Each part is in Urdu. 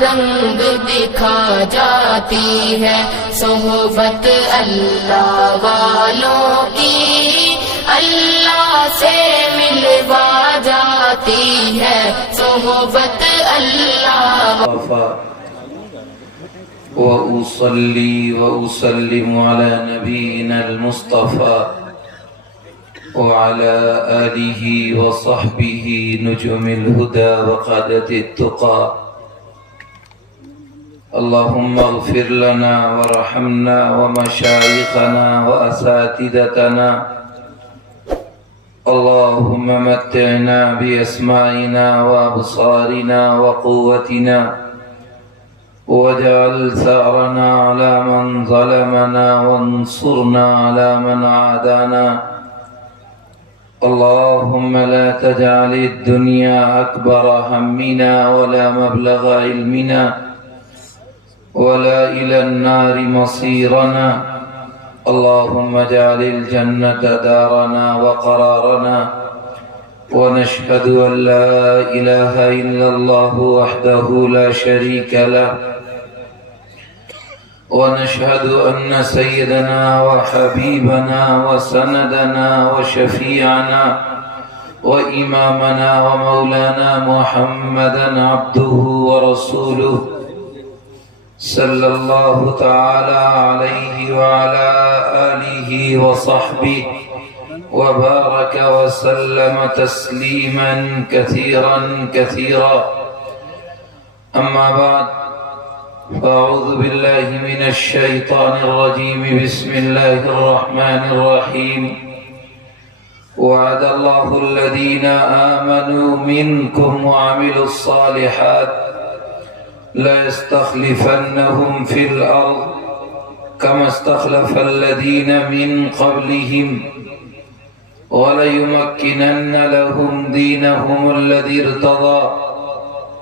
رنگ دکھا جاتی ہے، صحبت اللہ والوں کی اللہ سے ملوا جاتی ہے، صحبت اللہ۔ وأصلي وأسلم على نبينا المصطفى وعلى آله وصحبه نجوم الهدى وقادة التقى. اللهم اغفر لنا وارحمنا ومشايخنا وأساتذتنا. اللهم متعنا بأسماعنا وأبصارنا وقوتنا، واجعل ثأرنا على من ظلمنا وانصرنا على من عادانا. اللهم لا تجعل الدنيا أكبر همنا ولا مبلغ علمنا ولا إلى النار مصيرنا. اللهم اجعل الجنة دارنا وقرارنا. ونشهد أن لا إله إلا الله وحده لا شريك له، ونشهد أن سيدنا وحبيبنا وسندنا وشفيعنا وإمامنا ومولانا محمدا عبده ورسوله صلى الله تعالى عليه وعلى آله وصحبه وبارك وسلم تسليما كثيرا كثيرا. أما بعد، فأعوذ بالله من الشيطان الرجيم. بسم الله الرحمن الرحيم. وعد الله الذين آمنوا منكم وعملوا الصالحات لا يستخلفنهم في الأرض كما استخلف الذين من قبلهم وليمكنن لهم دينهم الذي ارتضى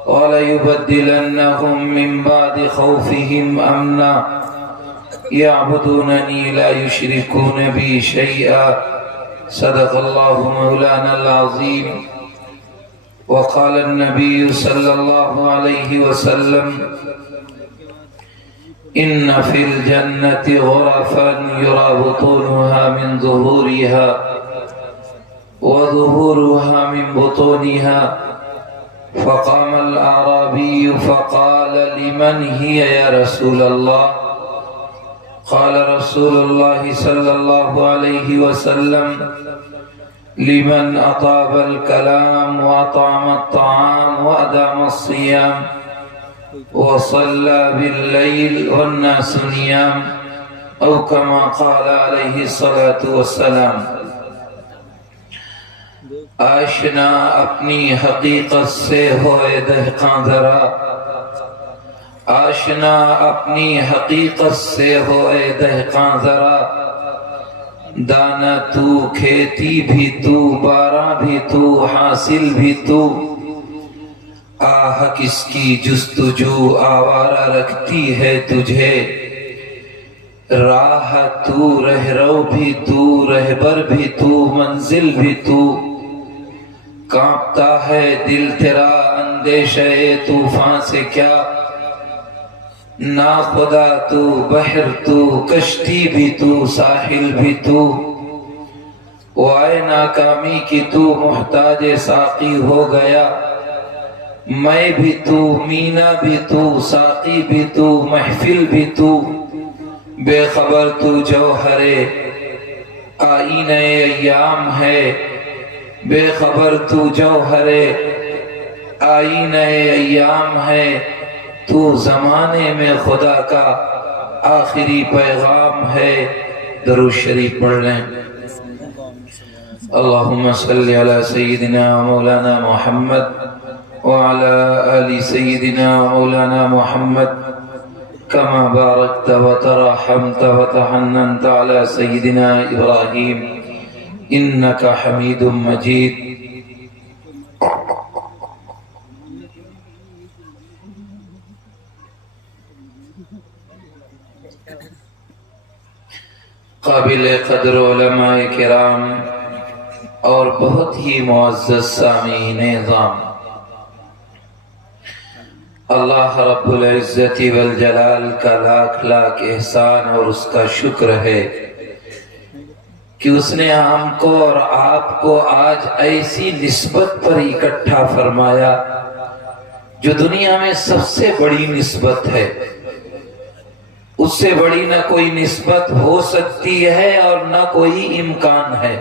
وليبدلنهم من بعد خوفهم أمنا يعبدونني لا يشركون بي شيئا. صدق الله مولانا العظيم. وقال النبي صلى الله عليه وسلم: إن في الجنة غرفا يرى بطونها من ظهورها وظهورها من بطونها. فقام الأعرابي فقال: لمن هي يا رسول الله؟ قال رسول الله صلى الله عليه وسلم: لمن أطاب الكلام وأطعم الطعام وأدام الصيام وصلى بالليل والناس نيام، أو كما قال عليه الصلاة والسلام. آشنا اپنی حقیقت سے ہوئے دہقاں ذرا، آشنا اپنی حقیقت سے ہوئے دہقاں ذرا. دانا تو، کھیتی بھی تو، باراں بھی تو، حاصل بھی تو. آہ کس کی جستجو آوارہ رکھتی ہے تجھے. راہ تو، رہرو بھی تو، رہبر بھی تو، منزل بھی تو. کانپتا ہے دل تیرا اندیشہ طوفان سے کیا. نا خدا تو، بحر تو، کشتی بھی تو، ساحل بھی تو. وائے ناکامی کی تو محتاج ساقی ہو گیا. میں بھی تو، مینا بھی تو، ساقی بھی تو، محفل بھی تو. بے خبر تو جوہر آئینہ ایام ہے. بے خبر تو جوہر آئینہ ایام ہے. تو زمانے میں خدا کا آخری پیغام ہے. درود شریف پڑھ لیں. اللہم صلی علی سیدنا مولانا محمد وعلى آل سيدنا مولانا محمد كما باركت وترحمت وتحننت على سيدنا إبراهيم إنك حميد مجيد. قابل قدر علماء کرام اور بہت ہی معزز سامعین نظام، اللہ رب العزت والجلال کا لاکھ لاکھ احسان اور اس کا شکر ہے کہ اس نے ہم کو اور آپ کو آج ایسی نسبت پر اکٹھا فرمایا جو دنیا میں سب سے بڑی نسبت ہے. اس سے بڑی نہ کوئی نسبت ہو سکتی ہے اور نہ کوئی امکان ہے.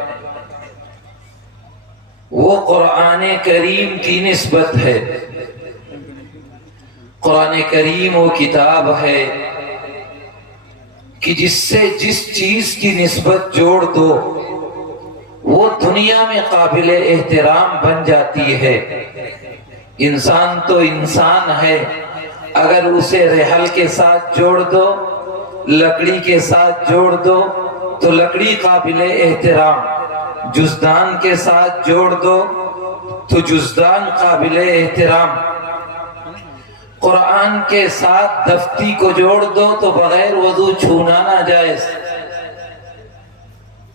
وہ قرآن کریم کی نسبت ہے. قرآن کریم وہ کتاب ہے کہ جس سے جس چیز کی نسبت جوڑ دو وہ دنیا میں قابل احترام بن جاتی ہے. انسان تو انسان ہے، اگر اسے رحل کے ساتھ جوڑ دو، لکڑی کے ساتھ جوڑ دو تو لکڑی قابل احترام، جزدان کے ساتھ جوڑ دو تو جزدان قابل احترام، قرآن کے ساتھ دفتی کو جوڑ دو تو بغیر وضو چھونا ناجائز.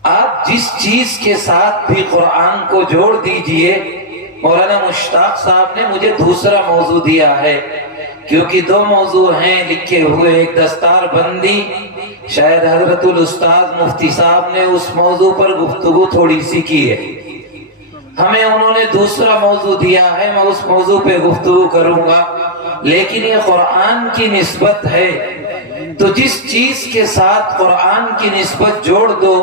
آپ جس چیز کے ساتھ بھی قرآن کو جوڑ دیجئے. مولانا مشتاق صاحب نے مجھے دوسرا موضوع دیا ہے کیونکہ دو موضوع ہیں لکھے ہوئے، ایک دستار بندی، شاید حضرت الاستاذ مفتی صاحب نے اس موضوع پر گفتگو تھوڑی سی کی ہے. ہمیں انہوں نے دوسرا موضوع دیا ہے، میں اس موضوع پہ گفتگو کروں گا. لیکن یہ قرآن کی نسبت ہے تو جس چیز کے ساتھ قرآن کی نسبت جوڑ دو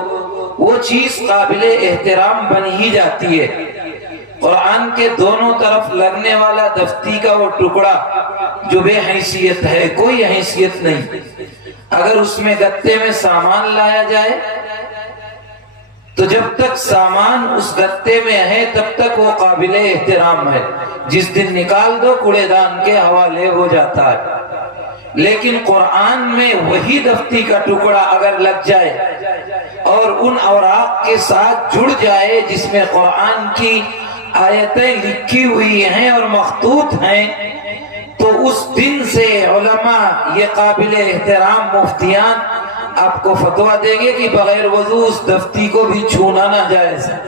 وہ چیز قابل احترام بن ہی جاتی ہے. قرآن کے دونوں طرف لگنے والا دفتی کا وہ ٹکڑا جو بے حیثیت ہے، کوئی حیثیت نہیں، اگر اس میں گتے میں سامان لایا جائے تو جب تک سامان اس گتے میں ہے تب تک وہ قابل احترام ہے. جس دن نکال دو کوڑے دان کے حوالے ہو جاتا ہے. لیکن قرآن میں وہی دفتی کا ٹکڑا اگر لگ جائے اور ان اوراق کے ساتھ جڑ جائے جس میں قرآن کی آیتیں لکھی ہوئی ہیں اور مخطوط ہیں تو اس دن سے علماء یہ قابل احترام مفتیان آپ کو فتویٰ دیں گے کہ بغیر وضو اس دفتی کو بھی چھونا ناجائز ہے.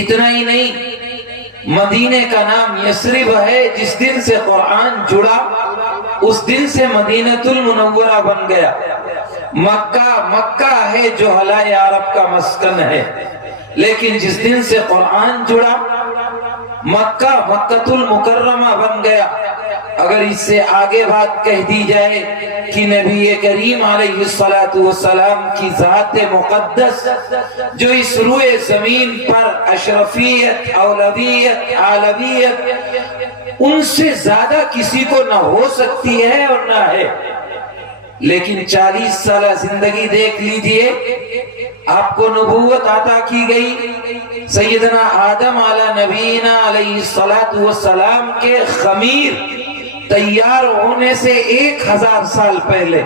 اتنا ہی نہیں، مدینے کا نام یثرب ہے. جس دن سے قرآن جڑا اس دن سے مدینۃ المنورہ بن گیا. مکہ ہے جو حلائے عرب کا مسکن ہے، لیکن جس دن سے قرآن جڑا مکہ المکرمہ بن گیا. اگر اس سے آگے بات کہہ دی جائے کہ نبی کریم علیہ السلام کی ذات مقدس جو اس روئے زمین پر اشرفیت، اولویت، عالویت ان سے زیادہ کسی کو نہ ہو سکتی ہے اور نہ ہے. لیکن 40 سالہ زندگی دیکھ لیجئے، آپ کو نبوت عطا کی گئی. سیدنا آدم علی نبینا علیہ السلام کے خمیر تیار ہونے سے 1000 سال پہلے،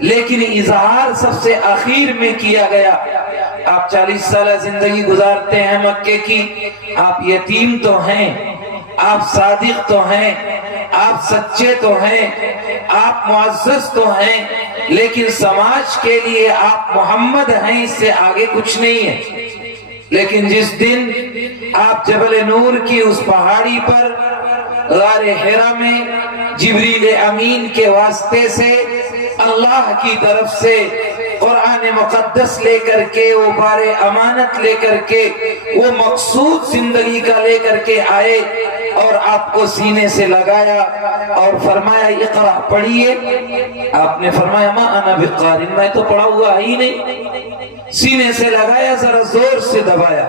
لیکن اظہار سب سے آخر میں کیا گیا. آپ 40 سالہ زندگی گزارتے ہیں مکے کی، آپ یتیم تو ہیں، آپ صادق تو ہیں، آپ سچے تو ہیں، آپ معزز تو ہیں، لیکن سماج کے لیے آپ محمد ہیں، اس سے آگے کچھ نہیں ہے. لیکن جس دن آپ جبل نور کی اس پہاڑی پر غار حرا میں جبریل امین کے واسطے سے اللہ کی طرف سے قرآن مقدس لے کر کے، وہ بار امانت لے کر کے، وہ مقصود زندگی کا لے کر کے آئے اور آپ کو سینے سے لگایا اور فرمایا اقرأ پڑھیے. آپ نے فرمایا ما انا بقارئ، میں تو پڑھا ہوا ہی نہیں. سینے سے لگایا، ذرا زور سے دبایا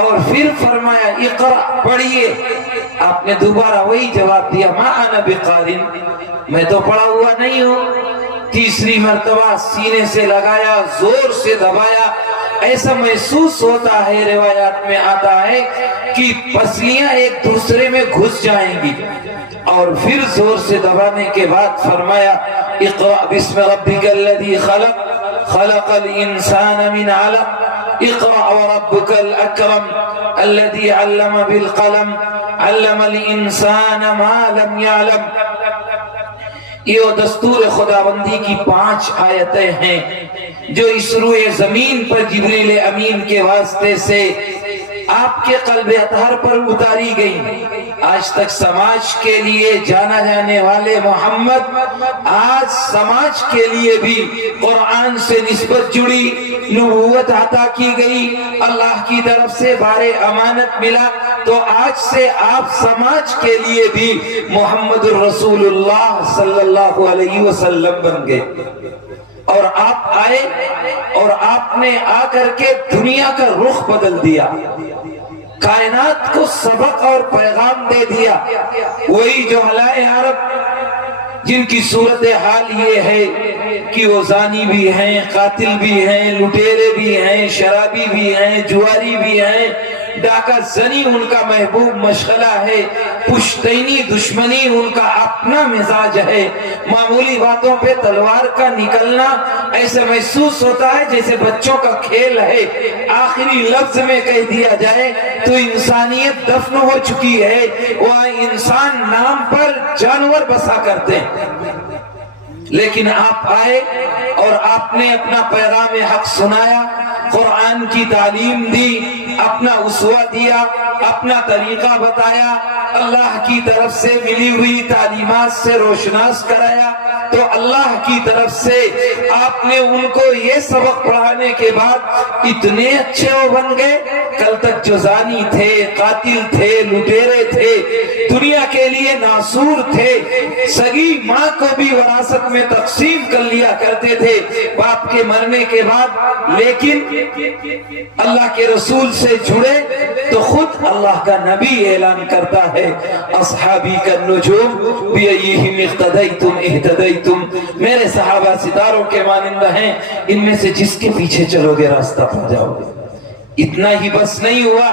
اور پھر فرمایا اقرأ پڑھیے. آپ نے دوبارہ وہی جواب دیا ما انا بقارئ، میں تو پڑھا ہوا نہیں ہوں. تیسری مرتبہ سینے سے لگایا، زور سے دبایا. ایسا محسوس ہوتا ہے، روایات میں آتا ہے کہ پسلیاں ایک دوسرے میں گھس جائیں گی. اور پھر زور سے دبانے کے بعد فرمایا اقرأ بسم ربک الذی خلق خلق الانسان من علق اقرأ وربک الاکرم الذی علم بالقلم علم الانسان ما لم يعلم. یہ دستور خداوندی کی 5 آیتیں ہیں جو اس روئے زمین پر جبریل امین کے واسطے سے آپ کے قلب اطہر پر اتاری گئی۔ آج تک سماج کے لیے جانا جانے والے محمد آج سماج کے لیے بھی قرآن سے نسبت جڑی، نبوت عطا کی گئی، اللہ کی طرف سے بار امانت ملا، تو آج سے آپ سماج کے لیے بھی محمد الرسول اللہ صلی اللہ علیہ وسلم بن گئے۔ اور آپ آئے اور آپ نے آ کر کے دنیا کا رخ بدل دیا، کائنات کو سبق اور پیغام دے دیا۔ وہی جہلائے عرب جن کی صورتحال یہ ہے کہ وہ زانی بھی ہیں، قاتل بھی ہیں، لٹیرے بھی ہیں، شرابی بھی ہیں، جواری بھی ہیں، ڈاکہ زنی ان کا محبوب مشغلہ ہے، پشتینی دشمنی ان کا اپنا مزاج ہے۔ معمولی باتوں پہ تلوار کا نکلنا ایسے محسوس ہوتا ہے جیسے بچوں کا کھیل ہے، آخری لفظ میں کہہ دیا جائے تو انسانیت دفن ہو چکی ہے، وہاں انسان نام پر جانور بسا کرتے ہیں۔ لیکن آپ آئے اور آپ نے اپنا پیغام حق سنایا، قرآن کی تعلیم دی، اپنا اسوہ دیا، اپنا طریقہ بتایا، اللہ کی طرف سے ملی ہوئی تعلیمات سے روشناس کرایا، تو اللہ کی طرف سے آپ نے ان کو یہ سبق پڑھانے کے بعد اتنے اچھے وہ بن گئے، کل تک جو زانی تھے، قاتل تھے، لٹیرے تھے، دنیا کے لیے ناسور تھے، سگی ماں کو بھی وراثت میں تقسیم کر لیا کرتے تھے باپ کے مرنے کے بعد، لیکن اللہ کے رسول سے جڑے تو خود اللہ کا نبی اعلان کرتا ہے، اصحابی کالنجوم بیئیہم اقتدیتم اہتدیتم، میرے صحابہ ستاروں کے مانند ہیں، ان میں سے جس کے پیچھے چلو گے راستہ پا جاؤ گے۔ اتنا ہی بس نہیں ہوا،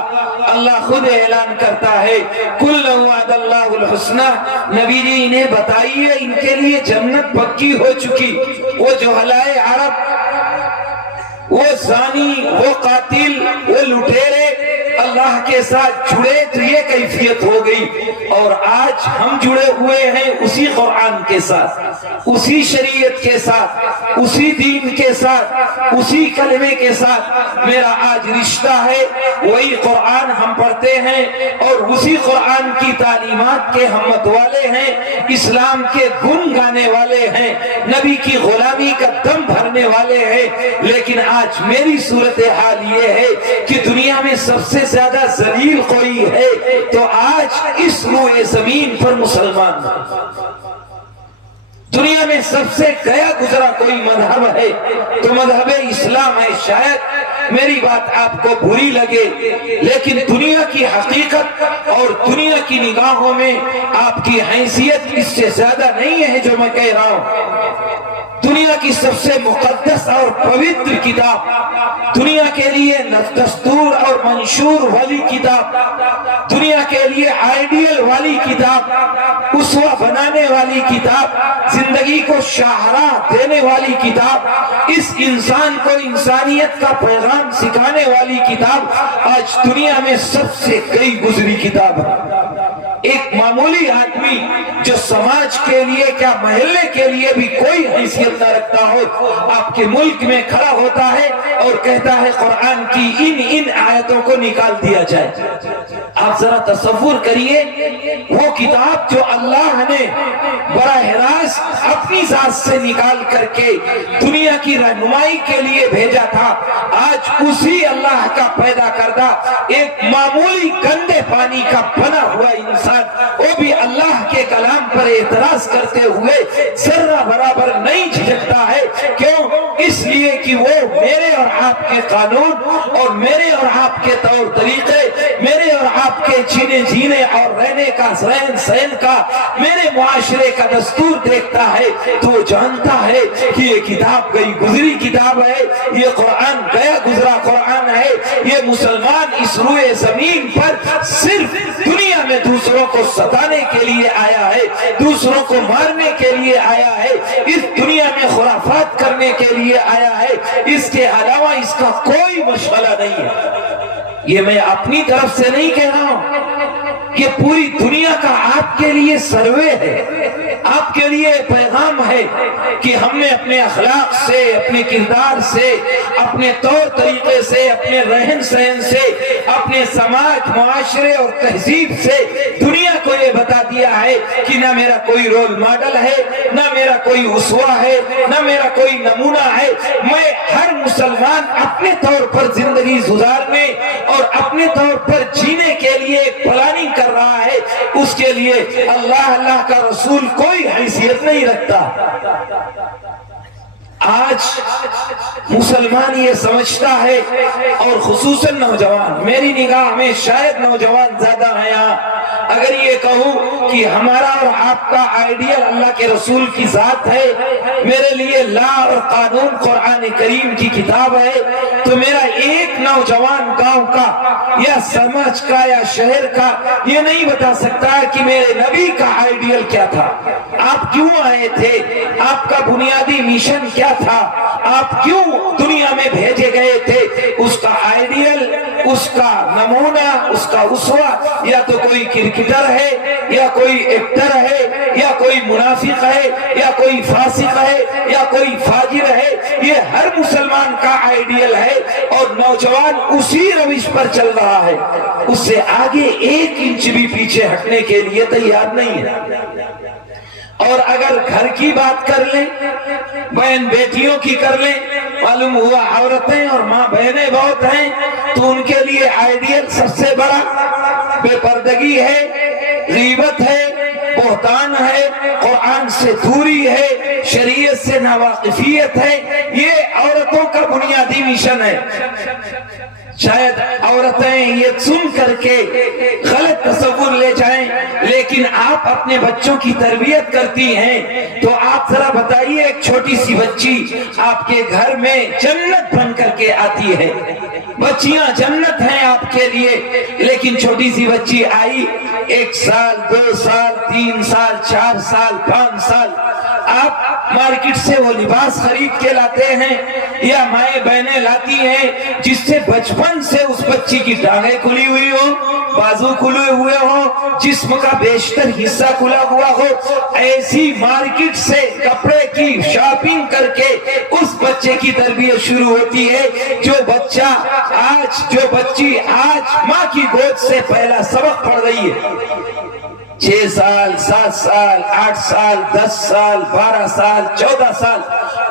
اللہ خود اعلان کرتا ہے کُلًّا وعد اللہ الحسنى، نبی جی انہیں بتائیے ان کے لیے جنت پکی ہو چکی۔ وہ جہلائے عرب، وہ زانی، وہ قاتل، وہ لٹیرے اللہ کے ساتھ جڑے تو یہ کیفیت ہو گئی، اور آج ہم جڑے ہوئے ہیں اسی قرآن کے ساتھ، اسی شریعت کے ساتھ، اسی دین کے ساتھ، اسی کلمے کے ساتھ میرا آج رشتہ ہے۔ وہی قرآن ہم پڑھتے ہیں اور اسی قرآن کی تعلیمات کے ہم متوالے ہیں، اسلام کے گن گانے والے ہیں، نبی کی غلامی کا دم بھرنے والے ہیں، لیکن آج میری صورتحال یہ ہے کہ دنیا میں سب سے زیادہ ذلیل کوئی ہے تو آج اس روئے زمین پر مسلمان، دنیا میں سب سے گیا گزرا کوئی مذہب ہے تو مذہب اسلام ہے۔ شاید میری بات آپ کو بری لگے، لیکن دنیا کی حقیقت اور دنیا کی نگاہوں میں آپ کی حیثیت اس سے زیادہ نہیں ہے جو میں کہہ رہا ہوں۔ دنیا کی سب سے مقدس اور پوتر کتاب، دنیا کے لیے دستور اور منشور والی کتاب، دنیا کے لیے آئیڈیل والی کتاب، اسوہ بنانے والی کتاب، زندگی کو شاہراہ دینے والی کتاب، اس انسان کو انسانیت کا پیغام سکھانے والی کتاب آج دنیا میں سب سے کئی گزری کتاب ہے۔ ایک معمولی آدمی جو سماج کے لیے کیا محلے کے لیے بھی کوئی حیثیت نہ رکھتا ہو، آپ کے ملک میں کھڑا ہوتا ہے اور کہتا ہے قرآن کی ان آیتوں کو نکال دیا جائے۔ آپ ذرا تصور کریے، وہ کتاب جو اللہ نے براہ راست اپنی ذات سے نکال کر کے دنیا کی رہنمائی کے لیے بھیجا تھا، آج اسی اللہ کا پیدا کردہ ایک معمولی گندے پانی کا بنا ہوا انسان، وہ بھی اللہ کے کلام پر اعتراض کرتے ہوئے ذرہ برابر نہیں جھجکتا ہے۔ کیوں؟ اس لیے کہ وہ میرے اور آپ کے قانون اور میرے اور آپ کے طور طریقے، میرے اور آپ کے جینے اور رہنے کا رہن سہن کا، میرے معاشرے کا دستور دیکھتا ہے تو وہ جانتا ہے کہ یہ کتاب گئی گزری کتاب ہے، یہ قرآن گیا گزرا قرآن ہے، یہ مسلمان اس روئے زمین پر صرف دنیا میں دوسروں کو ستانے کے لیے آیا ہے، دوسروں کو مارنے کے لیے آیا ہے، اس دنیا میں خرافات کرنے کے لیے آیا ہے، اس کے علاوہ اس کا کوئی مشغلہ نہیں ہے۔ یہ میں اپنی طرف سے نہیں کہہ رہا ہوں، کہ پوری دنیا کا آپ کے لیے سروے ہے، آپ کے لیے پیغام ہے کہ ہم نے اپنے اخلاق سے، اپنے کردار سے، اپنے طور طریقے سے، اپنے رہن سہن سے، اپنے سماج، معاشرے اور تہذیب سے دنیا کو یہ بتا دیا ہے کہ نہ میرا کوئی رول ماڈل ہے، نہ میرا کوئی اسوہ ہے، نہ میرا کوئی نمونہ ہے۔ میں ہر مسلمان اپنے طور پر زندگی گزارنے اور اپنے طور پر جینے کے لیے ایک پلاننگ کر رہا ہے، اس کے لیے اللہ کا رسول کوئی حیثیت نہیں رکھتا۔ آج مسلمان یہ سمجھتا ہے، اور خصوصاً نوجوان، میری نگاہ میں شاید نوجوان زیادہ ہیں یہاں، اگر یہ کہوں کہ ہمارا اور آپ کا آئیڈیل اللہ کے رسول کی ذات ہے، میرے لیے لا اور قانون قرآن کریم کی کتاب ہے، تو میرا ایک نوجوان گاؤں کا یا سماج کا یا شہر کا یہ نہیں بتا سکتا کہ میرے نبی کا آئیڈیل کیا تھا، آپ کیوں آئے تھے، آپ کا بنیادی مشن کیا تھا، آپ کیوں دنیا میں بھیجے گئے تھے۔ اس کا آئیڈیل، اس کا نمونہ، اس کا اسوہ یا تو کوئی کرکٹر ہے، یا کوئی ایکٹر ہے، یا کوئی منافق ہے، یا کوئی فاسق ہے، یا کوئی فاجر ہے، یہ ہر مسلمان کا آئیڈیل ہے، اور نوجوان اسی روش پر چل رہا ہے، اس سے آگے ایک انچ بھی پیچھے ہٹنے کے لیے تیار نہیں ہے۔ اور اگر گھر کی بات کر لیں، بہن بیٹیوں کی کر لیں، معلوم ہوا عورتیں اور ماں بہنیں بہت ہیں، تو ان کے لیے آئیڈیل سب سے بڑا بے پردگی ہے، غیبت ہے، بہتان ہے، قرآن سے دوری ہے، شریعت سے ناواقفیت ہے، یہ عورتوں کا بنیادی مشن ہے۔ شاید عورتیں یہ سن کر کے غلط تصور لے جائیں، لیکن آپ اپنے بچوں کی تربیت کرتی ہیں، تو آپ ذرا بتائیے، ایک چھوٹی سی بچی آپ کے گھر میں جنت بن کر کے آتی ہے، بچیاں جنت ہیں آپ کے لیے، لیکن چھوٹی سی بچی آئی، 1 سال 2 سال 3 سال 4 سال 5 سال، آپ مارکیٹ سے وہ لباس خرید کے لاتے ہیں یا مائیں بہنیں لاتی ہیں جس سے بچپن سے اس بچی کی ٹانگیں کھلی ہوئی ہو، بازو کھلے ہوئے ہو، جسم کا بیشتر حصہ کھلا ہوا ہو، ایسی مارکیٹ سے کپڑے کی شاپنگ کر کے اس بچے کی تربیت شروع ہوتی ہے۔ جو بچی آج ماں کی گود سے پہلا سبق پڑھ رہی ہے، 6 سال 7 سال 8 سال 10 سال 12 سال 14 سال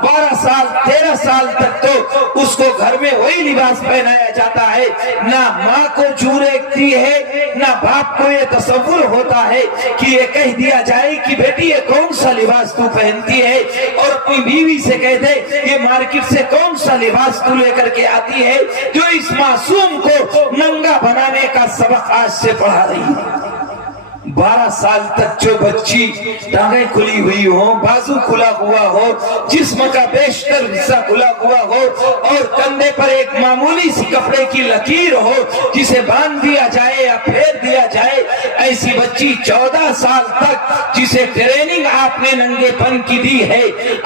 12 سال 13 سال تک تو اس کو گھر میں وہی لباس پہنایا جاتا ہے، نہ ماں کو جو دیکھتی ہے، نہ باپ کو یہ تصور ہوتا ہے کہ یہ کہہ دیا جائے کہ بیٹی یہ کون سا لباس تو پہنتی ہے، اور اپنی بیوی سے کہہ دے یہ مارکیٹ سے کون سا لباس تو لے کر کے آتی ہے، جو اس معصوم کو ننگا بنانے کا سبق آج سے پڑھا رہی ہے۔ 12 سال تک جو بچی ٹانگیں کھلی ہوئی ہوں، بازو کھلا ہوا ہو، جسم کا بیشتر حصہ کھلا ہوا ہو، اور کندھے پر ایک معمولی سی کپڑے کی لکیر ہو جسے باندھ دیا جائے یا پھیر دیا جائے، ایسی بچی 14 سال تک جسے ٹریننگ آپ نے ننگے پن کی دی ہے،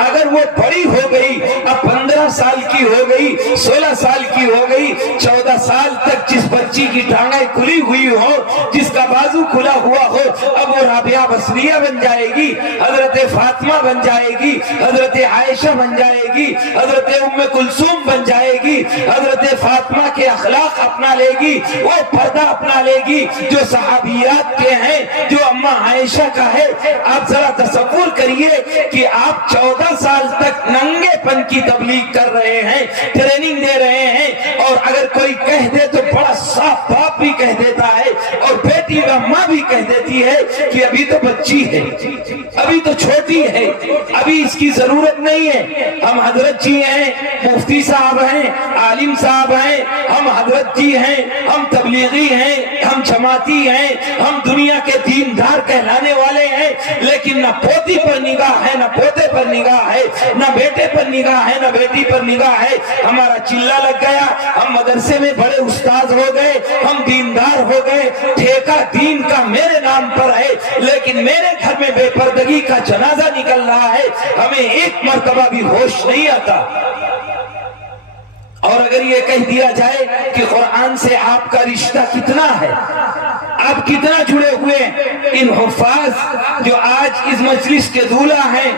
اگر وہ بڑی ہو گئی، اب 15 سال کی ہو گئی، 16 سال کی ہو گئی، 14 سال تک جس بچی کی ٹانگیں کھلی ہوئی ہو، جس کا بازو کھلا ہوا ہو، اب وہ رابعہ بصریہ بن جائے گی، حضرت فاطمہ بن جائے گی، حضرت عائشہ بن جائے گی، حضرت ام کلثوم بن جائے گی، حضرت فاطمہ کے اخلاق اپنا لے گی، وہ پردہ اپنا لے گی جو صحابیات کے ہیں، جو اماں عائشہ کا ہے۔ آپ ذرا تصور کریے کہ آپ 14 سال تک ننگے پن کی تبلیغ کر رہے ہیں، ٹریننگ دے رہے ہیں، اور اگر کوئی کہہ دے تو بڑا صاف باپ بھی کہہ دیتا ہے، اور بیٹی و ماں بھی کہہ دیتی ہے کہ ابھی تو بچی ہے، ابھی تو چھوٹی ہے، ابھی اس کی ضرورت نہیں ہے۔ ہم حضرت جی ہیں، مفتی صاحب ہیں، عالم صاحب ہیں، ہم حضرت جی ہیں، ہم تبلیغی ہیں، ہم جماعتی ہیں، ہم دنیا کے دیندار کہلانے والے ہیں، لیکن نہ پوتی پر نگاہ ہے، نہ پوتے پر نگاہ ہے، نہ بیٹے پر نگاہ ہے، نہ بیٹی پر نگاہ ہے۔ ہمارا چلہ لگ گیا، ہم مدرسے میں بڑے استاد ہو گئے، ہم دیندار ہو گئے، ٹھیکہ دین کا میرے نام پر ہے، لیکن میرے گھر میں بے پردگی کا جنازہ نکل رہا ہے، ہمیں ایک مرتبہ بھی ہوش نہیں آتا۔ اور اگر یہ کہہ دیا جائے کہ قرآن سے آپ کا رشتہ کتنا ہے، آپ کتنا جڑے ہوئے ہیں ان حفاظ جو آج اس مجلس کے دولہ ہیں،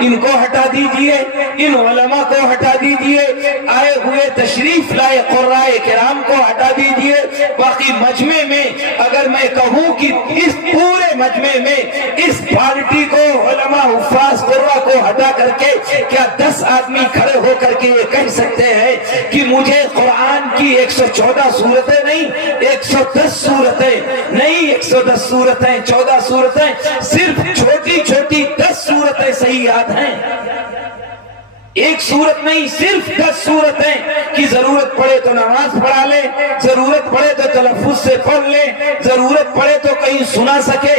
ان کو ہٹا دیجئے، ان علماء کو ہٹا دیجئے، آئے ہوئے تشریف لائے قراء کرام کو ہٹا دیجئے۔ باقی مجمع میں اگر میں کہوں کہ اس پورے مجمع میں اس پارٹی کو، علماء حفاظ قراء کو ہٹا کر کے کیا 10 آدمی کھڑے ہو کر کے یہ کہہ سکتے ہیں کہ مجھے قرآن کی 114 سورتیں نہیں، 110 سورتیں نہیں، 110 سورتیں، 14 سورتیں، صرف چھوٹی چھوٹی 10 سورتیں صحیح یاد ہیں؟ ایک سورت نہیں، صرف 10 سورتیں کہ ضرورت پڑے تو نماز پڑھا لے، ضرورت پڑے تو تلفظ سے پڑھ لے، ضرورت پڑے تو کہیں سنا سکے۔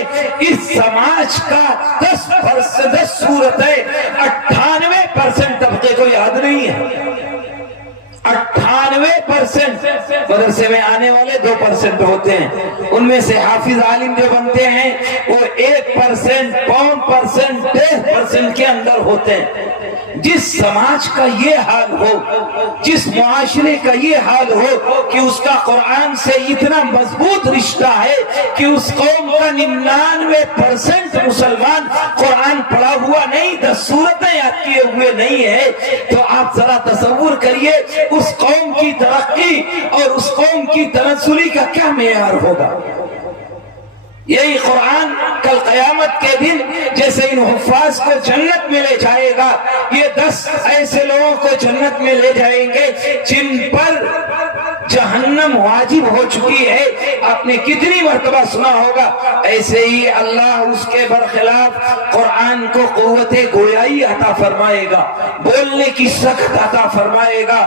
اس سماج کا 10 سورتیں 98% طبقے کو یاد نہیں ہے۔ 98% مدرسے میں آنے والے 2% ہوتے ہیں، ان میں سے حافظ عالم جو بنتے ہیں وہ 1%، 5%، 10% کے اندر ہوتے ہیں۔ جس سماج کا یہ حال ہو، جس معاشرے کا یہ حال ہو کہ اس کا قرآن سے اتنا مضبوط رشتہ ہے کہ اس قوم کا 99% مسلمان قرآن پڑھا ہوا نہیں، 10 سورتیں یاد کیے ہوئے نہیں ہے، تو آپ ذرا تصور کریے اس قوم کی ترقی اور اس قوم کی تنزلی کا کیا معیار ہوگا۔ یہی قرآن کل قیامت کے دن جیسے ان حفاظ کو جنت میں لے جائے گا، یہ 10 ایسے لوگوں کو جنت میں لے جائیں گے جن پر جہنم واجب ہو چکی ہے۔ آپ نے کتنی مرتبہ سنا ہوگا۔ ایسے ہی اللہ اس کے برخلاف قرآن کو قوت گویائی عطا فرمائے گا، بولنے کی سخت عطا فرمائے گا۔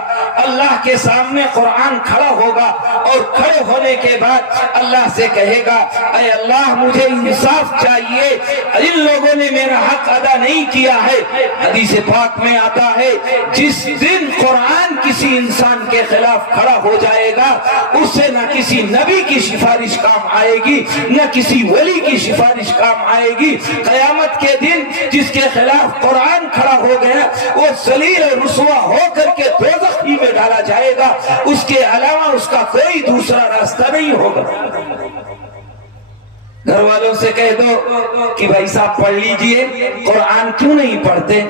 اللہ کے سامنے قرآن کھڑا ہوگا اور کھڑے ہونے کے بعد اللہ سے کہے گا، اے اللہ مجھے انصاف چاہیے، ان لوگوں نے میرا حق ادا نہیں کیا ہے۔ حدیث پاک میں آتا ہے جس دن قرآن کسی انسان کے خلاف کھڑا ہو جائے گا، اسے نہ کسی نبی کی سفارش کام آئے گی، نہ کسی ولی کی سفارش کام آئے گی۔ قیامت کے دن جس کے خلاف قرآن کھڑا ہو گیا وہ ذلیل اور رسوا ہو کر کے دوزخ ہی میں ڈالا جائے گا، اس کے علاوہ اس کا کوئی دوسرا راستہ نہیں ہوگا۔ گھر والوں سے کہہ دو کہ بھائی صاحب پڑھ لیجئے، قرآن کیوں نہیں پڑھتے؟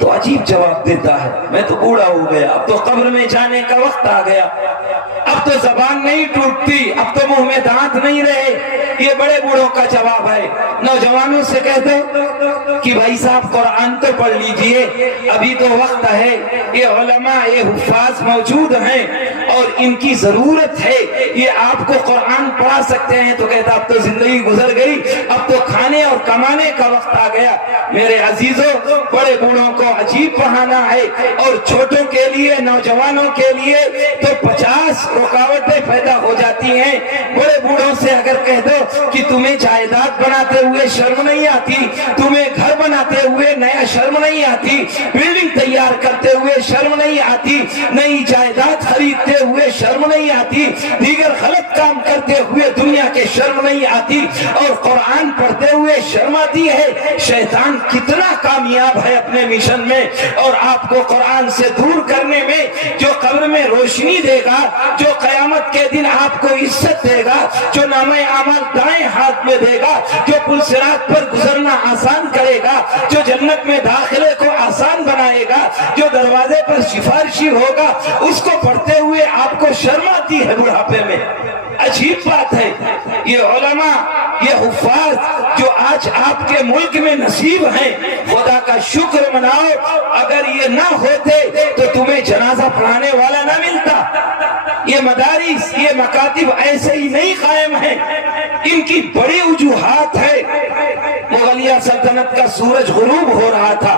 تو عجیب جواب دیتا ہے، میں تو بوڑھا ہو گیا، اب تو قبر میں جانے کا وقت آ گیا، اب تو زبان نہیں ٹوٹتی، اب تو منہ میں دانت نہیں رہے۔ یہ بڑے بوڑھوں کا جواب ہے۔ نوجوانوں سے کہہ دو کہ بھائی صاحب قرآن تو پڑھ لیجئے، ابھی تو وقت ہے، یہ علماء، یہ حفاظ موجود ہیں اور ان کی ضرورت ہے، یہ آپ کو قرآن پڑھا سکتے ہیں۔ تو کہتا اب تو زندگی گزر گئی، اب تو کھانے اور کمانے کا وقت آ گیا۔ میرے عزیزوں، بڑے بوڑھوں کو عجیب پڑھانا ہے اور چھوٹوں کے لیے، نوجوانوں کے لیے تو 50 رکاوٹیں پیدا ہو جاتی ہیں۔ بڑے بوڑھوں سے اگر کہہ دو کہ تمہیں جائیداد بناتے ہوئے شرم نہیں آتی، تمہیں گھر بناتے ہوئے نیا شرم نہیں آتی، بلڈنگ تیار کرتے ہوئے شرم نہیں آتی، نئی جائیداد خریدتے ہوئے شرم نہیں آتی، دیگر غلط کام کرتے ہوئے دنیا کے شرم نہیں آتی، اور قرآن پڑھتے ہوئے شرم آتی ہے۔ شیطان کتنا کامیاب ہے اپنے مشن میں، اور آپ کو قرآن سے دور کرنے میں، جو قبر میں روشنی دے گا، جو قیامت کے دن آپ کو عزت دے گا، جو نامہ اعمال دائیں ہاتھ میں دے گا، جو پل صراط پر گزرنا آسان کرے گا، جو جنت میں داخلے کو آسان بنائے گا، جو دروازے پر سفارشی ہوگا، اس کو پڑھتے ہوئے آپ کو شرم آتی ہے بڑھاپے میں۔ عجیب بات ہے۔ یہ علماء، یہ حفاظ جو آج آپ کے ملک میں نصیب ہیں، خدا کا شکر مناؤ۔ اگر یہ نہ ہوتے تو تمہیں جنازہ پڑھانے والا نہ ملتا۔ یہ مدارس، یہ مکاتب ایسے ہی نہیں قائم ہیں، ان کی بڑی وجوہات ہے۔ مغلیہ سلطنت کا سورج غروب ہو رہا تھا،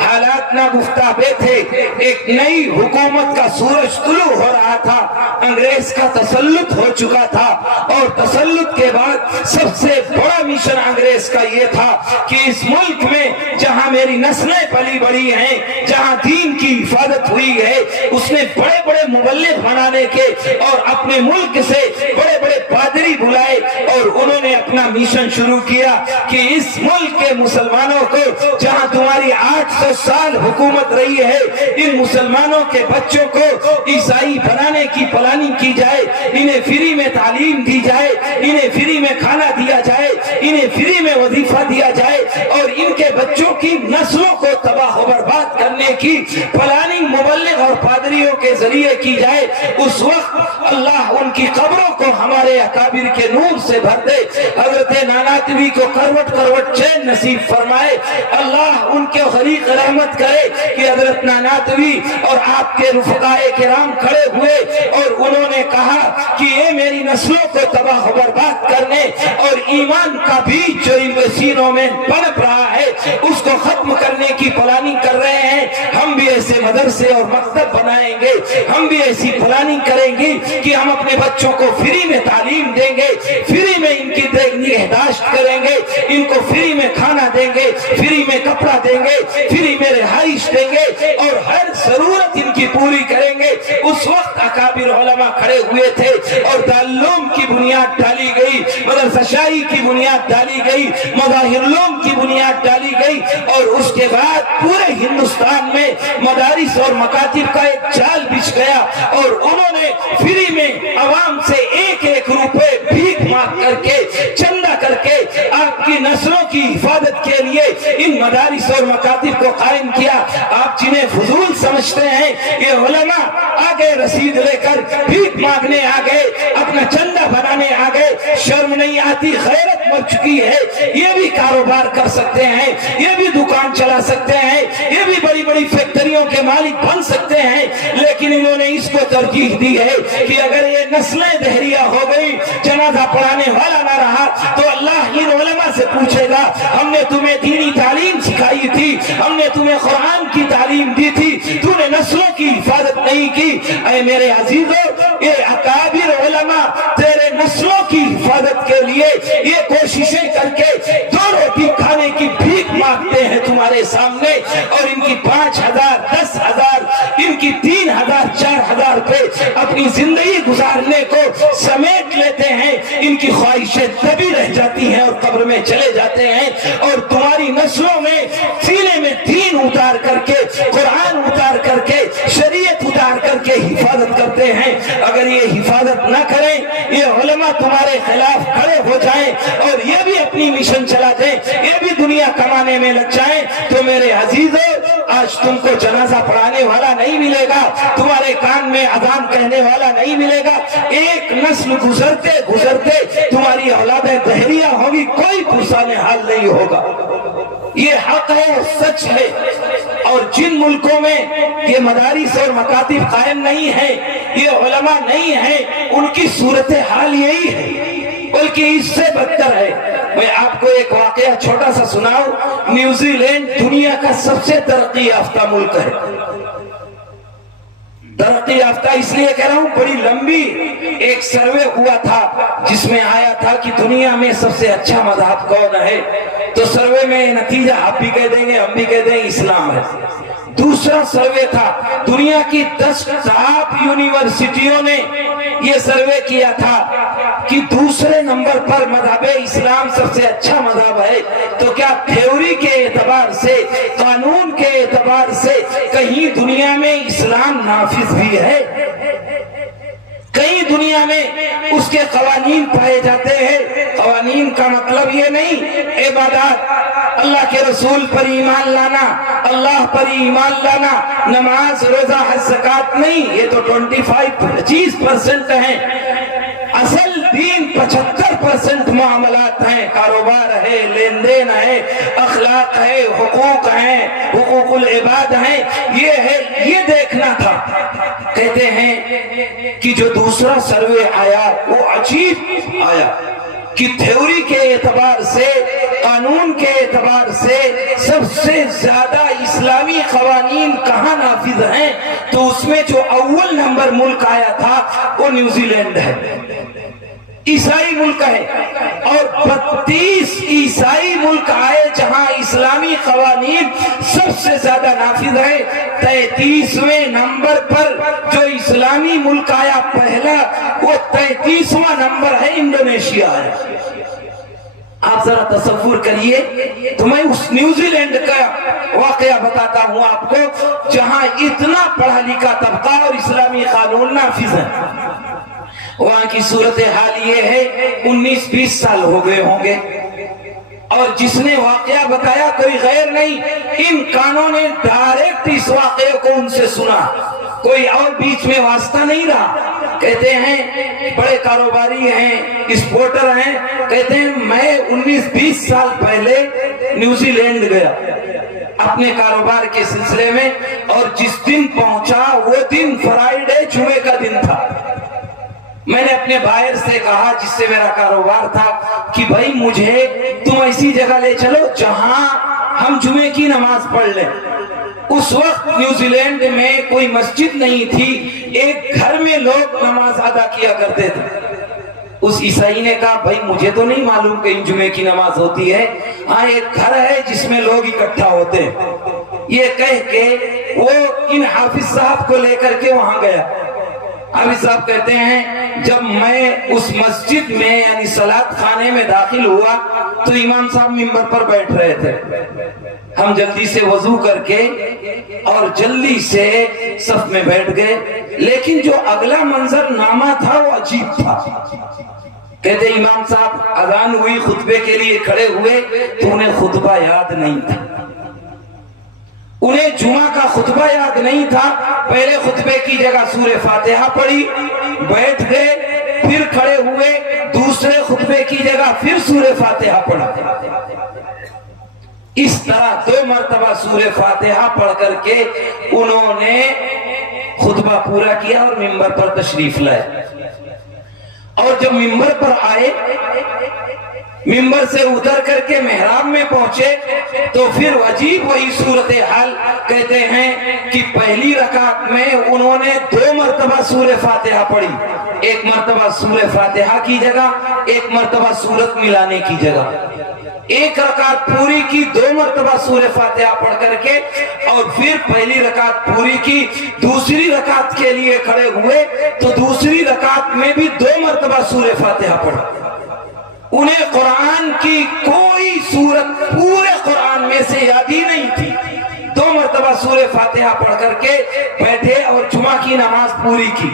حالات ناگفتابے تھے، ایک نئی حکومت کا سورج طلوع ہو رہا تھا، انگریز کا تسلط ہو چکا تھا، اور تسلط کے بعد سب سے بڑا مشن انگریز کا یہ تھا کہ اس ملک میں جہاں میری نسلیں پلی بڑی ہیں، جہاں دین کی حفاظت ہوئی ہے، اس نے بڑے بڑے مبلغ بنانے کے اور اپنے ملک سے بڑے بڑے پادری بلائے، اور انہوں نے اپنا مشن شروع کیا کہ اس ملک کے مسلمانوں کو جہاں تمہاری 8 800 سال حکومت رہی ہے، ان مسلمانوں کے بچوں کو عیسائی بنانے کی پلاننگ کی جائے، انہیں فری میں تعلیم دی جائے، انہیں فری میں کھانا دیا جائے، انہیں فری میں وظیفہ دیا جائے، اور ان کے بچوں کی نسلوں کو تباہ و برباد کرنے کی پلاننگ مبلغ اور پادریوں کے ذریعے کی جائے، اس وقت اللہ ان کی قبروں کو ہمارے اکابر کے نور سے بھر دے، حضرت ناناتوی کو کروٹ کروٹ چین نصیب فرمائے، اللہ ان کے غریق رحمت کرے کہ حضرت ناناتوی اور آپ کے رفقائے کرام کھڑے ہوئے اور انہوں نے کہا کہ یہ میری نسلوں کو تباہ و برباد کرنے اور ایمان کا بیج جو ان کے سینوں میں پنپ رہا ہے اس کو ختم کرنے کی پلاننگ کر رہے ہیں، ہم بھی ایسے مدرسے اور مکتب بنائیں گے، ہم بھی ایسی پلاننگ کریں گے کہ ہم اپنے بچوں کو فری میں تعلیم دیں گے، فری میں ان کی نگہداشت کریں گے، ان کو فری میں کھانا دیں گے، فری میں کپڑا دیں گے، فری میں رہائش دیں گے اور ہر ضرورت ان کی پوری کریں گے۔ اس وقت اکابر علماء کھڑے ہوئے تھے اور دارالعلوم کی بنیاد ڈالی گئی، مدرسہ شاہی کی بنیاد ڈالی گئی، مظاہر علوم کی بنیاد ڈالی گئی، اور اس کے بعد پورے ہندوستان میں مدارس اور مکاتب کا ایک جال بچھ گیا، اور انہوں نے فری میں عوام سے ایک ایک روپے بھیک مانگ کر کے، چندہ کر کے آپ کی نسلوں کی حفاظت کے لیے ان مدارس اور مکاتب کو قائم کیا۔ آپ جنہیں فضول سمجھتے ہیں یہ علماء آگے رسید لے کر بھیک مانگنے آگے، اپنا چندہ بنانے آگے، شرم نہیں آتی، غیرت مر چکی ہے، یہ بھی کاروبار کر سکتے ہیں، یہ بھی دکان چلا سکتے ہیں، یہ بھی بڑی بڑی فیکٹریوں کے مالک بن سکتے ہیں، لیکن انہوں نے اس کو ترجیح دی ہے کہ اگر یہ نسلیں دہریہ ہو گئی، جنازہ پڑھانے والا نہ رہا تو اللہ ان علماء سے پوچھے گا ہم نے تمہیں دینی تعلیم سکھائی تھی، ہم نے تمہیں قرآن کی تعلیم دی تھی، تو نے نسلوں کی حفاظت نہیں کی۔ اے میرے عزیزوں، یہ اکابر علماء تیرے نسلوں کی حفاظت کے لیے یہ کوششیں کر کے 2 روٹی کھانے کی بھیک مانگتے ہیں تمہارے سامنے، اور ان کی 5,000 10,000 ان کی 3,000 4,000 پہ اپنی زندگی گزارنے کو سمیٹ لیتے ہیں، ان کی خواہشیں دبی رہ جاتی ہیں اور قبر میں چلے جاتے ہیں، اور تمہاری نسلوں میں سینے میں دین اتار کر کے، قرآن اتار کر کے، شریعت اتار کر کے حفاظت کرتے ہیں۔ اگر یہ حفاظت نہ کریں، یہ علماء تمہارے خلاف کھڑے ہو جائیں اور یہ بھی اپنی مشن چلا دیں، یہ بھی دنیا کمانے میں لگ جائیں، تو میرے عزیزوں آج تم کو جنازہ پڑھانے والا نہیں ملے گا، تمہارے کان میں اذان کہنے والا نہیں ملے گا، ایک نسل گزرتے گزرتے تمہاری اولادیں دہریہ ہوگی، کوئی پرسان حال نہیں ہوگا۔ یہ حق ہے، سچ ہے، اور جن ملکوں میں یہ مدارس اور مکاتب قائم نہیں ہیں، یہ علماء نہیں ہیں، ان کی صورتحال یہی ہے، بلکہ اس سے بدتر ہے۔ میں آپ کو ایک واقعہ چھوٹا سا سناؤں۔ نیوزی لینڈ دنیا کا سب سے ترقی یافتہ ملک ہے۔ ترقی یافتہ اس لیے کہہ رہا ہوں، بڑی لمبی ایک سروے ہوا تھا جس میں آیا تھا کہ دنیا میں سب سے اچھا مذہب کون ہے، تو سروے میں نتیجہ آپ بھی کہہ دیں گے، ہم بھی کہہ دیں گے، اسلام ہے۔ دوسرا سروے تھا، دنیا کی 10 ٹاپ یونیورسٹیوں نے یہ سروے کیا تھا کہ دوسرے نمبر پر مذہب اسلام سب سے اچھا مذہب ہے، تو کیا تھیوری کے اعتبار سے، قانون کے اعتبار سے کہیں دنیا میں اسلام نافذ بھی ہے؟ کئی دنیا میں اس کے قوانین پائے جاتے ہیں۔ قوانین کا مطلب یہ نہیں عبادات، اللہ کے رسول پر ایمان لانا، اللہ پر ایمان لانا، نماز روزہ حج زکات نہیں، یہ تو 25% ہیں۔ اصل دین 75% معاملات ہیں، کاروبار ہے، لین دین ہے، اخلاق ہے، حقوق ہیں، حقوق العباد ہیں، یہ ہے، یہ دیکھنا تھا۔ کہتے ہیں کہ جو دوسرا سروے آیا وہ عجیب آیا کہ تھیوری کے اعتبار سے، قانون کے اعتبار سے سب سے زیادہ اسلامی قوانین کہاں نافذ ہیں، تو اس میں جو اول نمبر ملک آیا تھا وہ نیوزی لینڈ ہے، عیسائی ملک ہے، اور 32 عیسائی ملک آئے جہاں اسلامی قوانین سب سے زیادہ نافذ ہے۔ 33ویں نمبر پر جو اسلامی ملک آیا پہلا، وہ 33واں نمبر ہے، انڈونیشیا ہے۔ آپ ذرا تصور کریے، تو میں اس نیوزی لینڈ کا واقعہ واقعہ بتاتا ہوں آپ کو جہاں اتنا پڑھا لکھا طبقہ اور اسلامی قانون نافذ ہے، وہاں کی صورتحال یہ ہے 19-20 سال ہو گئے ہوں گے، اور جس نے واقعہ بتایا کوئی غیر نہیں، ان کانوں نے ڈائریکٹ اس واقعے کو ان سے سنا، کوئی اور بیچ میں واسطہ نہیں رہا۔ کہتے ہیں بڑے کاروباری ہیں، اسپورٹر ہیں، کہتے ہیں میں 19-20 سال پہلے نیوزی لینڈ گیا اپنے کاروبار کے سلسلے میں، اور جس دن پہنچا وہ دن فرائیڈے جمعے کا دن تھا۔ میں نے اپنے بائر سے کہا جس سے میرا کاروبار تھا کہ بھائی مجھے تم ایسی جگہ لے چلو جہاں ہم جمعے کی نماز پڑھ لیں۔ اس وقت نیوزی لینڈ میں کوئی مسجد نہیں تھی، ایک گھر میں لوگ نماز ادا کیا کرتے تھے۔ اس عیسائی نے کہا بھائی مجھے تو نہیں معلوم کہ جمعے کی نماز ہوتی ہے، ہاں ایک گھر ہے جس میں لوگ اکٹھا ہوتے ہیں۔ یہ کہہ کے وہ ان حافظ صاحب کو لے کر کے وہاں گیا۔ حافظ صاحب کہتے ہیں جب میں اس مسجد میں یعنی صلاۃ خانے میں داخل ہوا تو امام صاحب منبر پر بیٹھ رہے تھے۔ ہم جلدی سے وضو کر کے اور جلدی سے صف میں بیٹھ گئے، لیکن جو اگلا منظر نامہ تھا وہ عجیب تھا۔ کہتے امام صاحب اذان ہوئی، خطبے کے لیے کھڑے ہوئے تو انہیں خطبہ یاد نہیں تھا، انہیں جمعہ کا خطبہ یاد نہیں تھا۔ پہلے خطبے کی جگہ سورہ فاتحہ پڑھی، بیٹھ گئے، پھر کھڑے ہوئے، دوسرے خطبے کی جگہ پھر سورہ فاتحہ پڑھا۔ اس طرح 2 مرتبہ سورہ فاتحہ پڑھ کر کے انہوں نے خطبہ پورا کیا اور منبر پر تشریف لائے۔ اور جب منبر پر آئے، منبر سے اتر کر کے محراب میں پہنچے تو پھر عجیب وہی صورتحال۔ کہتے ہیں کہ پہلی رکعت میں انہوں نے 2 مرتبہ سورہ فاتحہ پڑھی، ایک مرتبہ سورہ فاتحہ کی جگہ، ایک مرتبہ سورت ملانے کی جگہ۔ ایک رکعت پوری کی، 2 مرتبہ سورہ فاتحہ پڑھ کر کے، اور پھر پہلی رکعت پوری کی۔ دوسری رکعت کے لیے کھڑے ہوئے تو دوسری رکعت میں بھی 2 مرتبہ سورہ فاتحہ پڑھا۔ انہیں قرآن کی کوئی سورت پورے قرآن میں سے یاد ہی نہیں تھی۔ 2 مرتبہ سورہ فاتحہ پڑھ کر کے بیٹھے اور جمعہ کی نماز پوری کی۔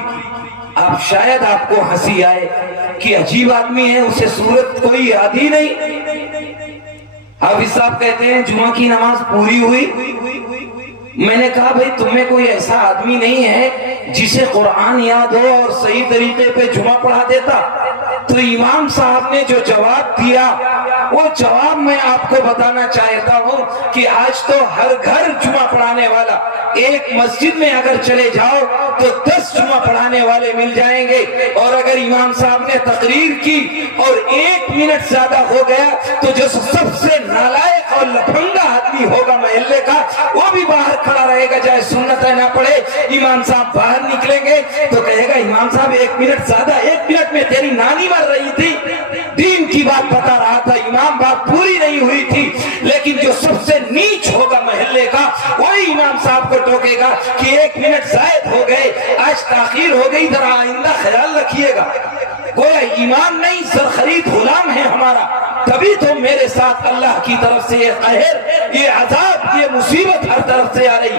اب شاید آپ کو ہنسی آئے کہ عجیب آدمی ہے، اسے سورت کوئی یاد ہی نہیں۔ حافظ صاحب کہتے ہیں جمعہ کی نماز پوری ہوئی، میں نے کہا بھائی تمہیں کوئی ایسا آدمی نہیں ہے جسے قرآن یاد ہو اور صحیح طریقے پہ جمعہ پڑھا دیتا؟ تو امام صاحب نے جو جواب دیا وہ جواب میں آپ کو بتانا چاہتا ہوں کہ آج تو ہر گھر جمعہ پڑھانے والا، ایک مسجد میں اگر چلے جاؤ تو 10 جمعہ پڑھانے والے مل جائیں گے، اور اگر امام صاحب نے تقریر کی اور 1 منٹ زیادہ ہو گیا تو جو سب سے نالائق اور لفنگا آدمی ہوگا محلے کا وہ بھی باہر کھڑا رہے گا، چاہے سنت نہ پڑھے۔ امام صاحب باہر نکلیں گے تو کہے گا امام صاحب 1 منٹ زیادہ، 1 منٹ میں تیری نانی مر رہی تھی، دین کی بات بتا رہا تھا، امام بات پوری نہیں ہوئی تھی۔ لیکن جو سب سے نیچ ہوگا محلے کا وہی امام صاحب کو ٹوکے گا کہ 1 منٹ زائد ہو گئے، آج تاخیر ہو گئی، ذرا آئندہ خیال رکھیے گا۔ گویا ایمان نہیں، سر خرید غلام ہے ہمارا۔ تبھی تو میرے ساتھ اللہ کی طرف سے یہ قہر، یہ عذاب، یہ مصیبت ہر طرف سے آ رہی،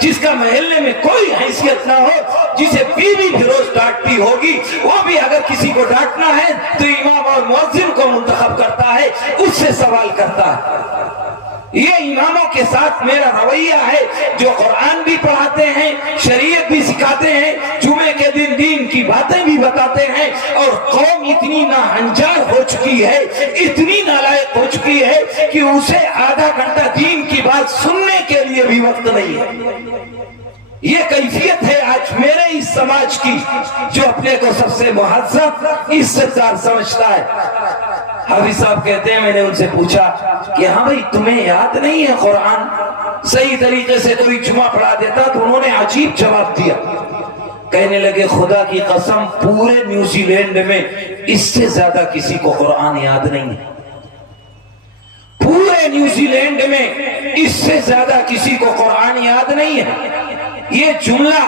جس کا محلے میں کوئی حیثیت نہ ہو، جسے بیوی بھی روز ڈانٹتی ہوگی، وہ بھی اگر کسی کو ڈانٹنا ہے تو امام اور مؤذن کو منتخب کرتا ہے، اس سے سوال کرتا ہے۔ یہ اماموں کے ساتھ میرا رویہ ہے، جو قرآن بھی پڑھاتے ہیں، شریعت بھی سکھاتے ہیں، جمعے کے دن دین کی باتیں بھی بتاتے ہیں، اور قوم اتنی ناہنجار ہو چکی ہے، اتنی نالائق ہو چکی ہے کہ اسے آدھا گھنٹہ دین کی بات سننے کے لیے بھی وقت نہیں ہے۔ یہ کیفیت ہے آج میرے اس سماج کی، جو اپنے کو سب سے مہذب، عزت دار سمجھتا ہے۔ حافظ صاحب کہتے ہیں میں نے ان سے پوچھا کہ ہاں بھائی تمہیں یاد نہیں ہے قرآن صحیح طریقے سے کوئی جمعہ پڑھا دیتا؟ تو انہوں نے عجیب جواب دیا، کہنے لگے خدا کی قسم پورے نیوزی لینڈ میں اس سے زیادہ کسی کو قرآن یاد نہیں ہے۔ پورے نیوزی لینڈ میں اس سے زیادہ کسی کو قرآن یاد نہیں ہے۔ یہ جملہ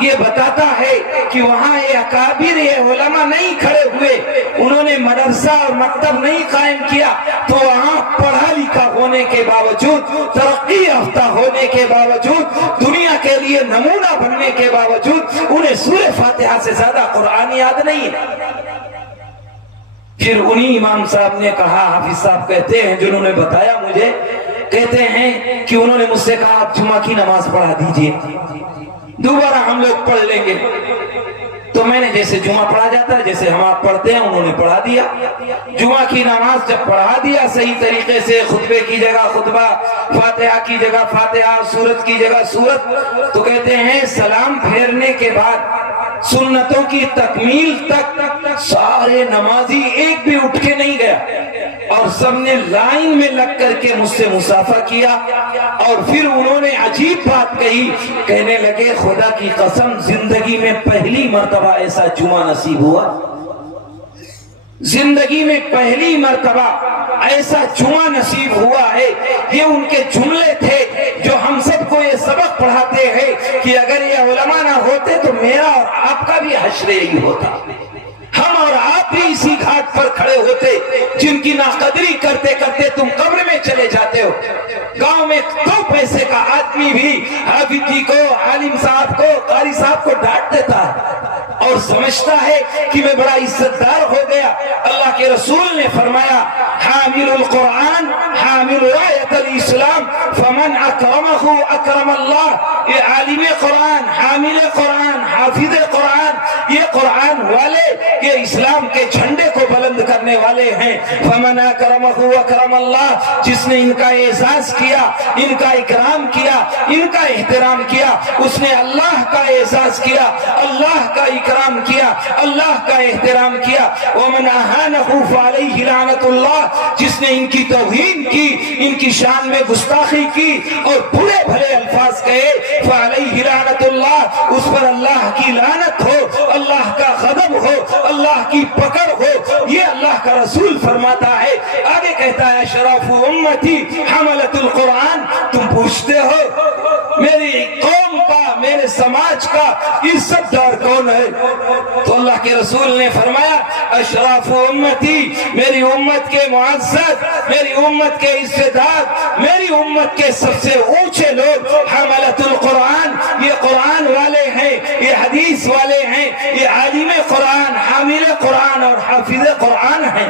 یہ بتاتا ہے کہ وہاں یہ اکابر یہ علماء نہیں کھڑے ہوئے، انہوں نے مدرسہ اور مکتب نہیں قائم کیا، تو وہاں پڑھا لکھا ہونے کے باوجود، ترقی یافتہ ہونے کے باوجود، دنیا کے لیے نمونہ بننے کے باوجود انہیں سورہ فاتحہ سے زیادہ قرآن یاد نہیں ہے۔ پھر انہی امام صاحب نے کہا، حافظ صاحب کہتے ہیں جنہوں نے بتایا مجھے، کہتے ہیں کہ انہوں نے مجھ سے کہا آپ جمعہ کی نماز پڑھا دیجئے، دوبارہ ہم لوگ پڑھ لیں گے۔ تو میں نے جیسے جمعہ پڑھا جاتا ہے، جیسے ہم آپ پڑھتے ہیں، انہوں نے پڑھا دیا۔ جمعہ کی نماز جب پڑھا دیا صحیح طریقے سے، خطبے کی جگہ خطبہ، فاتحہ کی جگہ فاتحہ، سورت کی جگہ سورت، تو کہتے ہیں سلام پھیرنے کے بعد سنتوں کی تکمیل تک سارے نمازی ایک بھی اٹھ کے نہیں گیا، اور سب نے لائن میں لگ کر کے مجھ سے مصافحہ کیا۔ اور پھر انہوں نے عجیب بات کہی، کہنے لگے خدا کی قسم زندگی میں پہلی مرتبہ ایسا جمعہ نصیب ہوا، زندگی میں پہلی مرتبہ ایسا جمعہ نصیب ہوا ہے۔ یہ ان کے جملے تھے جو ہم سب کو یہ سبق پڑھاتے ہیں کہ اگر یہ علماء نہ ہوتے تو میرا اور آپ کا بھی حشر یہی ہوتا، ہم اور آپ بھی اسی گھاٹ پر کھڑے ہوتے جن کی ناقدری کرتے کرتے تم قبر میں چلے جاتے ہو۔ گاؤں میں 2 پیسے کا آدمی بھی حافظ جی کو، عالم صاحب کو، قاری صاحب کو ڈانٹ دیتا ہے اور سمجھتا ہے کہ میں بڑا عزت دار ہو گیا۔ اللہ کے رسول نے فرمایا حامل القرآن حامل رایت الاسلام فمن اکرمہ اکرم اللہ۔ یہ عالم قرآن، حامل قرآن، حافظ قرآن، یہ قرآن والے، یہ اسلام کے جھنڈے کو بلند کرنے والے ہیں۔ فمن اکرمہ اکرم اللہ، جس نے ان کا اعزاز کیا، ان کا اکرام کیا، ان کا احترام کیا، اس نے اللہ کا اعزاز کیا، اللہ کا اکرام کیا، اللہ کا احترام کیا۔ ومن اہانہ فعلیہ لعنۃ اللہ، جس نے ان کی توہین کی، ان کی شان میں گستاخی کی اور برے بھلے الفاظ کہے، فعلیہ لعنۃ اللہ، اس پر اللہ کی لعنت ہو، اللہ کا غضب ہو، اللہ کی پکڑ ہو۔ یہ اللہ کا رسول فرماتا ہے۔ آگے کہتا ہے اشراف امتی حملۃ القرآن۔ تم پوچھتے ہو میری قوم کا، میرے سماج کا عزت دار کون ہے؟ تو اللہ کے رسول نے فرمایا اشراف امتی، میری امت کے معزز، میری امت کے عزت دار، میری امت کے سب سے اونچے لوگ حملۃ القرآن، یہ قرآن والے ہیں، یہ حدیث والے ہیں، یہ عالم قرآن، حامل قرآن اور حافظ قرآن ہیں۔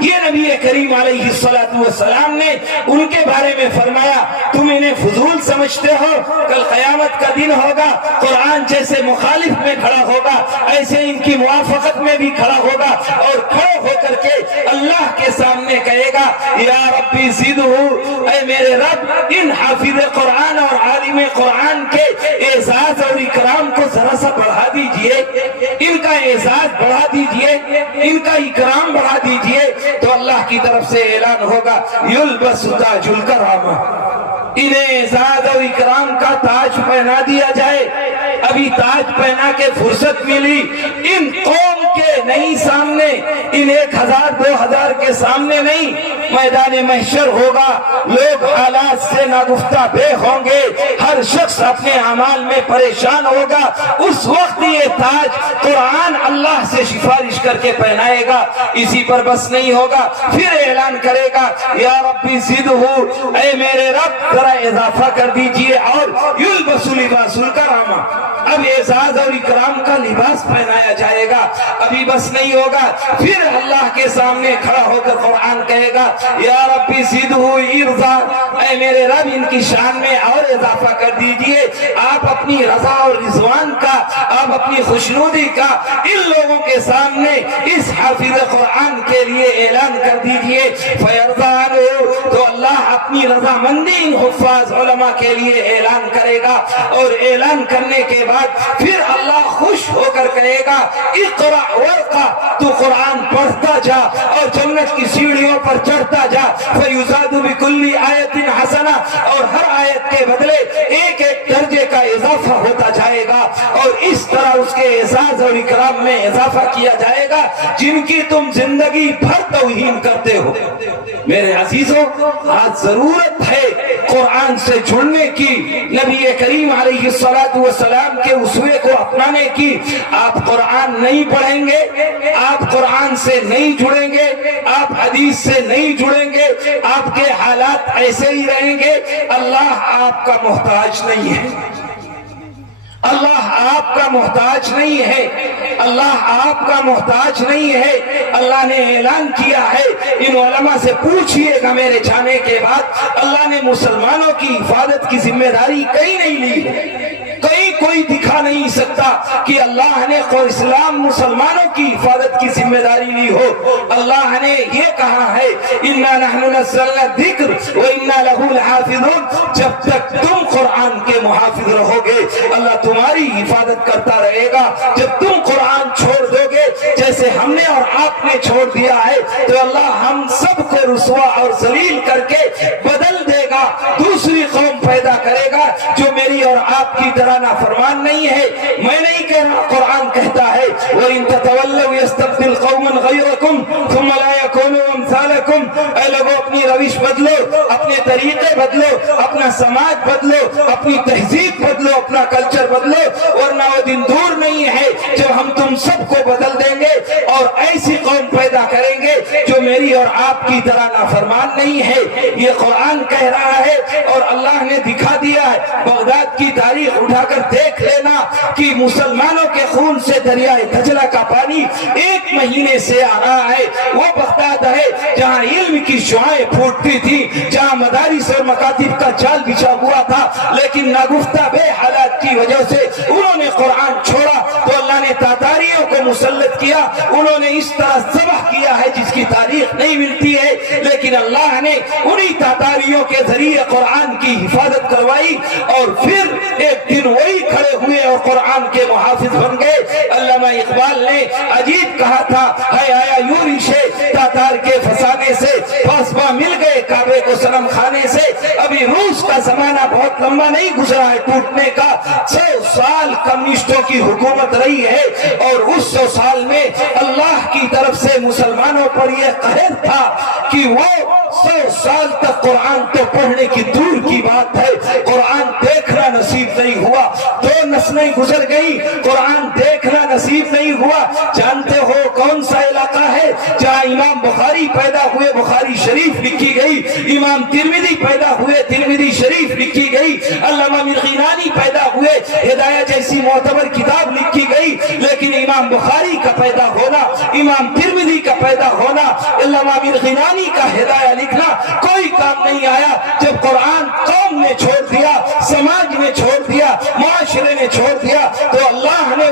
یہ نبی کریم علیہ السلام نے ان کے بارے میں فرمایا تم انہیں فضول سمجھتے ہو، کل قیامت کا دن ہوگا، قرآن جیسے مخالف میں کھڑا ہوگا ایسے ان کی موافقت میں بھی کھڑا ہوگا، اور کھڑے ہو کر کے اللہ کے سامنے کہے گا یا ربی زدہ، اے میرے رب ان حافظ قرآن اور عالم قرآن کے اعزاز اور اکرام کو ذرا سا بڑھا دیجئے، ان کا اعزاز بڑھا دیجئے، ان کا اکرام بڑھا دیجئے۔ تو اللہ کی طرف سے اعلان ہوگا یلبس تاج الکرامہ، انہیں اعزاز اور اکرام کا تاج پہنا دیا جائے۔ ابھی تاج پہنا کے فرصت ملی، ان قوم کے نہیں سامنے، ان 1000 2000 کے سامنے نہیں، میدان محشر ہوگا، لوگ حالات سے ناگفتہ بے ہوں گے، ہر شخص اپنے اعمال میں پریشان ہوگا۔ اس وقت یہ تاج قرآن اللہ سے سفارش کر کے پہنائے گا۔ اسی پر بس نہیں ہوگا، پھر اعلان کرے گا یا ربی زدہ، اے میرے رب ذرا اضافہ کر دیجئے، اور یلبس لباس الکرامہ، اب اعزاز اور اکرام کا لباس پہنایا جائے گا۔ ابھی بس نہیں ہوگا، پھر اللہ کے سامنے کھڑا ہو کر قرآن کہے گا یا ربی زدہ ارضا، اے میرے رب ان کی شان میں اور اضافہ کر دیجئے۔ آپ اپنی رضا اور رضوان کا، آپ اپنی خوشنودی کا ان لوگوں کے سامنے اس حافظ قرآن کے لیے اعلان کر دیجئے۔ فیرضان، تو اللہ اپنی رضامندی ان حفاظ علماء کے لیے اعلان کرے گا، اور اعلان کرنے کے بعد پھر اللہ خوش ہو کر کہے گا اقرأ ورقہ، تو قرآن پڑھتا جا اور جنت کی سیڑھیوں پر چڑھتا جا۔ فیزاد بکل آیت حسنہ، اور ہر آیت کے بدلے ایک ایک درجے کا اضافہ ہوتا جائے گا، اور اس طرح اس کے اعزاز اور اکرام میں اضافہ کیا جائے گا جن کی تم زندگی بھر توہین کرتے ہو۔ میرے عزیزوں، آج ضرورت ہے قرآن سے جڑنے کی، نبی کریم علیہ السلام کے اسوے کو اپنانے کی۔ آپ قرآن نہیں پڑھیں گے، آپ قرآن سے نہیں جڑیں گے، آپ حدیث سے نہیں جڑیں گے، آپ کے حالات ایسے ہی رہیں گے۔ اللہ آپ کا محتاج نہیں ہے، اللہ آپ کا محتاج نہیں ہے، اللہ آپ کا محتاج نہیں ہے۔ اللہ نے اعلان کیا ہے، ان علماء سے پوچھئے گا میرے جانے کے بعد، اللہ نے مسلمانوں کی حفاظت کی ذمہ داری کہیں نہیں لی، کہیں کوئی دکھا نہیں سکتا کہ اللہ نے اسلام مسلمانوں کی حفاظت کی ذمہ داری لی ہو۔ اللہ نے یہ کہا ہے اِنَّا نَحْنُ نَزَّلْنَا الذِّكْرَ وَإِنَّا لَهُ لَحَافِظُونَ، جب تک تم قرآن کے محافظ رہو گے اللہ تمہاری حفاظت کرتا رہے گا۔ جب تم قرآن چھوڑ دو گے جیسے ہم نے اور آپ نے چھوڑ دیا ہے تو اللہ ہم سب کو رسوا اور ذلیل کر کے بدل دے گا، دوسری قوم پیدا کرے گا جو میری اور آپ کی طرح نافرمان نہیں ہے۔ میں نہیں کہہ رہا، قرآن کہتا ہے وَإِن تَتَوَلَّوْا يَسْتَبْدِلْ قَوْمًا غَيْرَكُمْ ثُمَّ لَا يَكُونُوا أَمْثَالَكُمْ۔ اے لوگوں اپنی روش بدلو، اپنے طریقے بدلو، اپنا سماج بدلو، اپنی تہذیب بدلو، اپنا کلچر بدلو، ورنہ وہ دن دور نہیں ہے جب ہم تم سب کو بدل دیں گے اور ایسی قوم پیدا کریں گے جو میری اور آپ کی طرح نافرمان نہیں ہے۔ یہ قرآن کہہ رہا ہے اور اللہ نے دکھا دیا ہے۔ بغداد کی تاریخ اٹھا کر دیکھ لینا کہ مسلمانوں کے خون سے دریائے دجلہ کا پانی 1 مہینے سے آ رہا ہے۔ وہ بغداد ہے جہاں علم کی شعائیں پھوٹتی تھی، جہاں مدارس اور مکاتب کا جال بچھا ہوا تھا، لیکن ناگفتہ بے حالات کی وجہ سے انہوں نے قرآن چھوڑا تو اللہ نے تاتاریوں کو مسلط کیا، انہوں نے اس طرح ذبح کیا ہے جس کی تاریخ نہیں ملتی ہے، لیکن اللہ نے انہی تاتاریوں کے ذریعے قرآن کی حفاظت کروائی اور پھر ایک دن وہی کھڑے ہوئے اور قرآن کے محافظ بن گئے۔ علامہ اقبال نے عجیب کہا تھا، ہے آیا یورشے تاتار کے فسانے سے، پاسباں مل گئے کعبے کو صنم خانے سے۔ ابھی روس کا زمانہ بہت لمبا نہیں گزرا ہے ٹوٹنے کا، 100 سال کمیونسٹوں کی حکومت رہی ہے اور اس 100 سال میں اللہ کی طرف سے مسلمانوں پر یہ قہر تھا کہ وہ 100 سال تک قرآن تو پڑھنے کی دور کی بات ہے، قرآن دیکھنا نصیب نہیں ہوا۔ 2 نسلیں گزر گئی، قرآن دیکھنا نصیب نہیں ہوا۔ جانتے ہو کون سا علاقہ ہے جہاں امام بخاری پیدا ہوئے، بخاری شریف لکھی گئی، امام ترمذی پیدا ہوئے، ترمذی شریف لکھی گئی، علامہ مرغینانی پیدا ہوئے، ہدایہ جیسی معتبر کتاب لکھی گئی، لیکن امام بخاری کا پیدا ہونا، امام ترمذی کا پیدا ہونا، علامہ مرغینانی کا ہدایہ لکھنا کوئی کام نہیں آیا۔ جب قرآن قوم نے چھوڑ دیا، سماج نے چھوڑ دیا، معاشرے نے چھوڑ دیا تو اللہ نے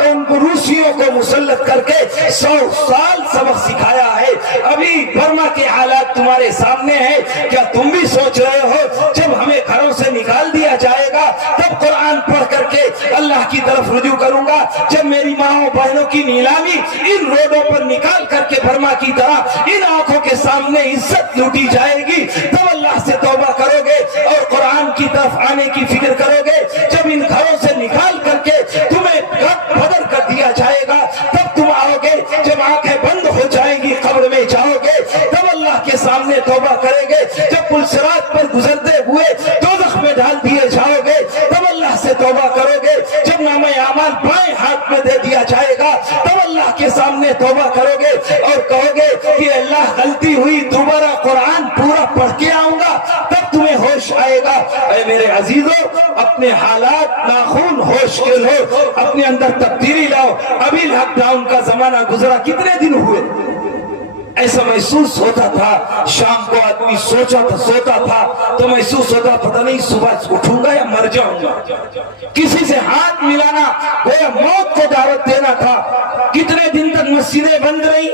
ان روسیوں کو مسلط کر کے 100 سال سبق سکھایا ہے۔ ابھی برما کے حالات تمہارے سامنے ہیں، کیا تم بھی سوچ رہے ہو جب ہمیں گھروں سے نکال دیا جائے گا تب قرآن پڑھ کر کے اللہ کی طرف رجوع کروں گا؟ جب میری ماں بہنوں کی نیلامی ان روڈوں پر نکال کر کے برما کی طرح ان آنکھوں کے سامنے عزت لوٹی جائے گی تب اللہ سے توبہ کرو گے اور قرآن کی طرف آنے کی فکر کرو گے؟ جب ان گھروں سے نکال کر کے تمہیں بدر کر دیا جائے گا تب تم آؤ گے؟ جب آنکھیں بند ہو جائیں گی قبر میں جاؤ گے تب اللہ کے سامنے توبہ کریں گے؟ جب پل صراط پر گزرتے ہوئے دوزخ میں ڈال دیے جاؤ گے تب اللہ سے توبہ کرو گے؟ جب نامہ اعمال بائیں ہاتھ میں دے دیا جائے گا تب اللہ کے سامنے توبہ کرو گے اور کہو گے کہ اللہ غلطی ہوئی، دوبارہ قرآن پورا پڑھ کے آؤں گا تب تمہیں ہوش آئے گا۔ اے میرے عزیزوں، اپنے حالات ناخون ہوش کے لو، اپنے اندر تبدیلی لاؤ۔ ابھی لاک ڈاؤن کا زمانہ گزرا، کتنے دن ہوئے؟ ایسا محسوس ہوتا تھا شام کو آدمی سوتا تھا تو محسوس ہوتا پتہ نہیں صبح اٹھوں گا یا مر جاؤں گا۔ کسی سے ہاتھ ملانا گویا موت کو دعوت دینا تھا۔ کتنے دن تک مسجدیں بند رہی؟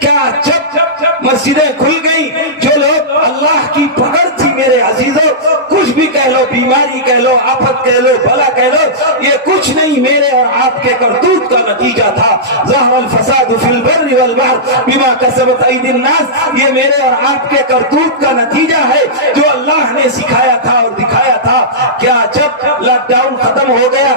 کیا جب مسجدیں کھل گئی جو لوگ اللہ کی پکڑ تھی میرے عزیزوں، کچھ بھی کہہ لو، بیماری کہہ لو، آفت کہہ لو، بلا کہہ لو، یہ کچھ نہیں میرے اور آپ کے کرتوت کا نتیجہ تھا۔ ظہر الفساد فی البر والبحر بما کسبت ایدی الناس، یہ میرے اور آپ کے کرتوت کا نتیجہ ہے جو اللہ نے سکھایا تھا اور دکھایا تھا۔ کیا جب لاک ڈاؤن ختم ہو گیا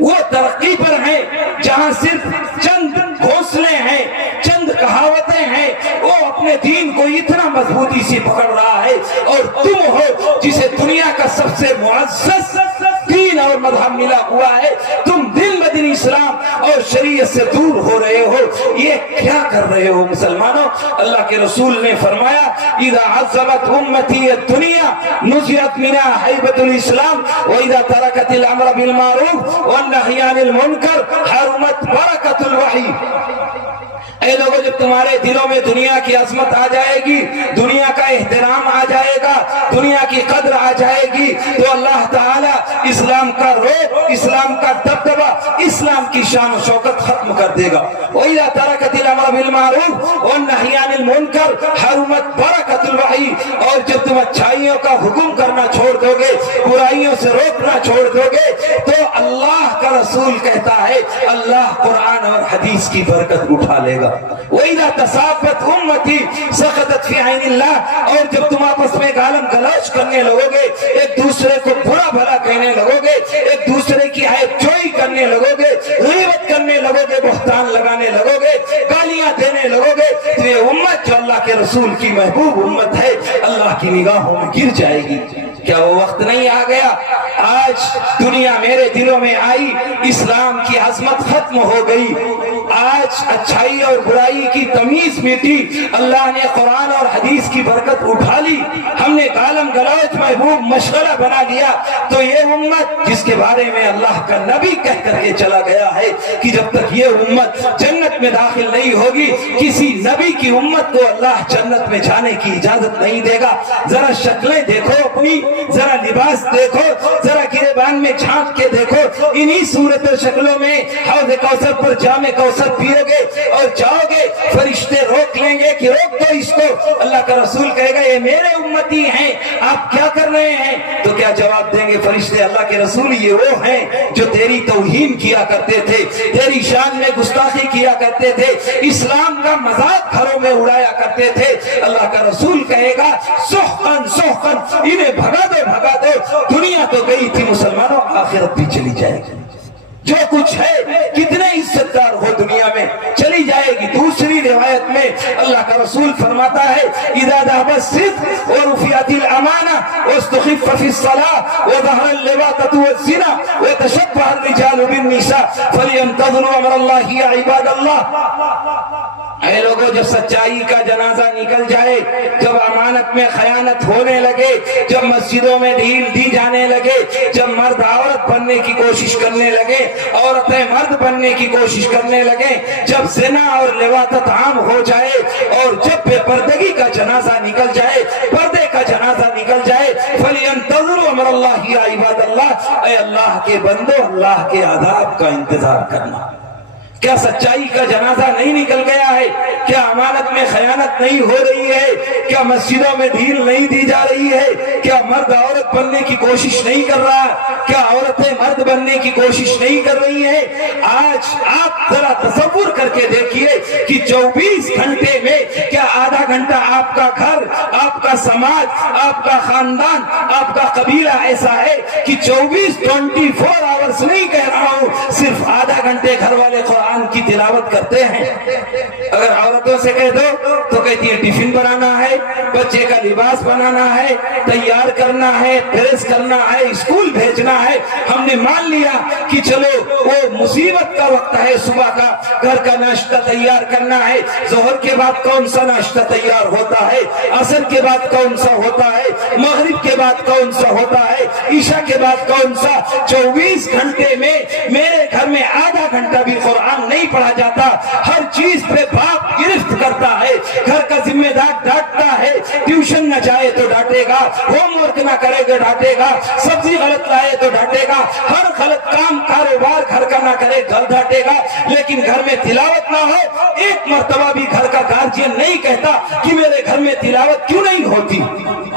وہ ترقی پر ہیں جہاں صرف چند گھونسلے ہیں, چند کہاوتیں ہیں, وہ اپنے دین کو اتنا مضبوطی سے پکڑ رہا ہے, اور تم ہو جسے دنیا کا سب سے معزز دین اور مذہب ملا ہوا ہے, تم دن بدن اسلام اور شریعت سے دور ہو رہے ہو. یہ کیا کر رہے ہو مسلمانوں؟ اللہ کے رسول نے فرمایا اذا عظمت امتی الدنیا نزعت منها ہیبۃ الاسلام واذا ترکت الامر بالمعروف والنهی عن المنکر حرمت برکۃ الوحی. اے لوگوں, جب تمہارے دلوں میں دنیا کی عظمت آ جائے گی, دنیا کا احترام آ جائے گا, دنیا کی قدر آ جائے گی, تو اللہ تعالیٰ اسلام کا رعب, اسلام کا دبدبہ, اسلام کی شان و شوکت ختم کر دے گا. وَإِذَا تَرَكَتِ الْأَمْرَ بِالْمَعْرُوفِ وَالنَّهْيِ عَنِ الْمُنكَرِ حَرُمَتْ بَرَكَةُ الْوَحْيِ. اور جب تم اچھائیوں کا حکم کرنا چھوڑ دو گے, برائیوں سے روکنا چھوڑ دو گے, تو اللہ کا رسول کہتا ہے اللہ قرآن اور حدیث کی برکت اٹھا لے گا. وَإِذَا تَصَافَتْ أُمَّتِي سَقَطَتْ فِي عَيْنِ اللَّهِ. اور جب تم آپس میں گالم گلوچ کرنے لگو گے, ایک دوسرے کو برا بھلا کہنے لگو گے, ایک دوسرے کی عیب جوئی کرنے لگو گے, غیبت کرنے لگو گے, بہتان لگانے لگو گے, گالیاں دینے لگو گے, تو یہ امت جو اللہ کے رسول کی محبوب امت ہے اللہ کی نگاہوں میں گر جائے گی. کیا وہ وقت نہیں آ گیا؟ آج دنیا میرے دلوں میں آئی, اسلام کی عظمت ختم ہو گئی, آج اچھائی اور برائی کی تمیز مٹی, اللہ نے قرآن اور حدیث کی برکت اٹھا لی, ہم نے گالم گلوچ محبوب مشغلہ بنا لیا. تو یہ امت جس کے بارے میں اللہ کا نبی کہہ کر کے چلا گیا ہے کہ جب تک یہ امت جنت میں داخل نہیں ہوگی, کسی نبی کی امت کو اللہ جنت میں جانے کی اجازت نہیں دے گا. ذرا شکلیں دیکھو اپنی, ذرا لباس دیکھو, ذرا گریبان میں جھانک کے دیکھو, انہی صورت و شکلوں میں حوض کوثر پر جام کوثر پیو گے اور جاؤ گے, فرشتے روک لیں گے کہ روک دو اس کو. اللہ کا رسول کہے گا یہ میرے امتی ہیں, آپ کیا کر رہے ہیں؟ تو کیا جواب دیں گے فرشتے؟ اللہ کے رسول یہ وہ ہیں جو تیری توہین کیا کرتے تھے, تیری شان میں گستاخی کیا کرتے تھے, اسلام کا مذاق گھروں میں اڑایا کرتے تھے. اللہ کا رسول کہے گا سحقن سحقن, انہیں بھگا دو بھگا دو. دنیا تو گئی تھی مسلمانوں, آخرت بھی چلی جائے گی. جو کچھ ہے, کتنے عزت دار ہو دنیا میں, چلی جائے گی. دوسری روایت میں اللہ کا رسول فرماتا ہے اذا ذهب الصدق ورفعت الامانه واستخف في الصلاه وظهر اللواطه والزنا وتشبه الرجال بالنساء فلينتظروا امر الله يا عباد الله. اے لوگوں, جب سچائی کا جنازہ نکل جائے, جب امانت میں خیانت ہونے لگے, جب مسجدوں میں ڈھیل دی جانے لگے, جب مرد عورت بننے کی کوشش کرنے لگے, عورتیں مرد بننے کی کوشش کرنے لگے, جب زنا اور لواطت عام ہو جائے, اور جب بے پردگی کا جنازہ نکل جائے, پردے کا جنازہ نکل جائے, فَلْيَنْتَظِرُوا أَمْرَ اللَّهِ يَا عِبَادَ اللَّهِ. اے اللہ کے بندو, اللہ کے عذاب کا انتظار کرنا. کیا سچائی کا جنازہ نہیں نکل گیا ہے؟ کیا امانت میں خیانت نہیں ہو رہی ہے؟ کیا مسجدوں میں ڈھیل نہیں دی جا رہی ہے؟ کیا مرد عورت بننے کی کوشش نہیں کر رہا؟ کیا عورتیں مرد بننے کی کوشش نہیں کر رہی ہیں؟ آج آپ ذرا تصور کر کے دیکھیے کہ 24 گھنٹے میں کیا آدھا گھنٹہ آپ کا گھر, آپ کا سماج, آپ کا خاندان, آپ کا قبیلہ ایسا ہے کہ 24 آورس نہیں کہہ رہا ہوں, صرف آدھا گھنٹے گھر والے قرآن کی تلاوت کرتے ہیں. اگر عورتوں سے کہہ دو تو کہتی ہے ٹفن بنانا ہے, بچے کا لباس بنانا ہے, تیار کرنا ہے, پریس کرنا ہے, اسکول بھیجنا ہے. ہم نے مان لیا کہ چلو وہ مصیبت کا وقت ہے, صبح کا گھر کا ناشتہ تیار کرنا ہے, ظہر کے بعد کون سا ناشتہ تیار ہوتا ہے, عصر کے بعد کون سا ہوتا ہے, مغرب کے بعد کون سا ہوتا ہے, عشاء کے بعد کون سا. 24 گھنٹے میں میرے گھر میں آدھا گھنٹہ بھی قرآن نہیں پڑھا جاتا. ہر چیز پہ باپ گرفت کرتا ہے, گھر کا ذمہ دار ڈانٹتا ہے, ٹیوشن نہ جائے تو ڈانٹے گا, ہوم ورک نہ کرے گا ڈانٹے گا, سبزی غلط لائے تو ڈانٹے گا, ہر غلط کام کاروبار گھر کا نہ کرے ڈانٹے گا. لیکن گھر میں تلاوت نہ ہو, ایک مرتبہ بھی گھر کا گارجین نہیں کہتا کہ میرے گھر میں تلاوت کیوں نہیں ہوتی.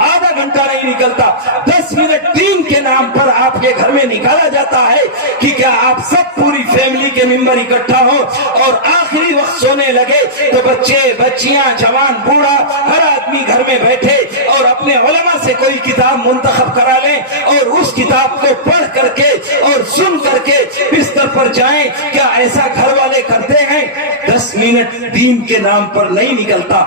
آدھا گھنٹہ نہیں نکلتا, 10 منٹ دین کے نام پر آپ کے گھر میں نکالا جاتا ہے کہ کیا آپ سب پوری فیملی کے ممبر اکٹھا ہو اور آخری وقت سونے لگے تو بچے, بچیاں, جوان, بوڑھا, ہر آدمی گھر میں بیٹھے اور اپنے علماء سے کوئی کتاب منتخب کرا لیں اور اس کتاب کو پڑھ کر کے اور سن کر کے بستر پر جائیں. کیا ایسا گھر والے کرتے ہیں؟ 10 منٹ دین کے نام پر نہیں نکلتا,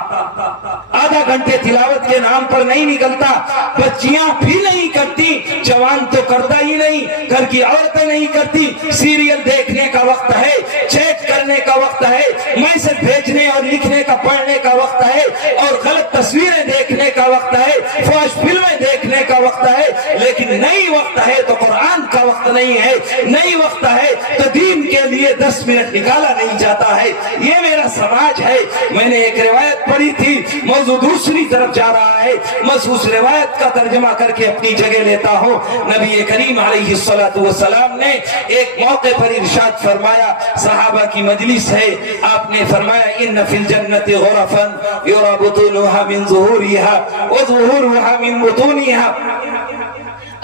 آدھا گھنٹے تلاوت کے نام پر نہیں نکلتا, بچیاں بھی نہیں کرتی, جوان تو کرتا ہی نہیں, گھر کی عورتیں نہیں کرتی. سیریل دیکھنے کا وقت ہے, چیٹ کرنے کا وقت ہے, میسج بھیجنے اور لکھنے کا پڑھنے کا وقت ہے, اور غلط تصویریں دیکھنے کا وقت ہے, فحش فلمیں دیکھنے کا وقت ہے. لیکن نہیں وقت ہے تو قرآن کا وقت نہیں ہے, نہیں وقت ہے تو دین کے لیے 10 منٹ نکالا نہیں جاتا ہے. یہ میرا سماج ہے. میں نے ایک روایت پڑھی تھی, موضوع دوسری طرف جا رہا ہے, بس اس روایت کا ترجمہ کر کے اپنی جگہ لیتا ہوں. نبی کریم علیہ الصلوۃ والسلام نے ایک موقع پر ارشاد فرمایا, صحابہ کی مجلس ہے, آپ نے فرمایا ان فی الجنت غرفا یری بطونها من ظہورها وظہورها من بطونها.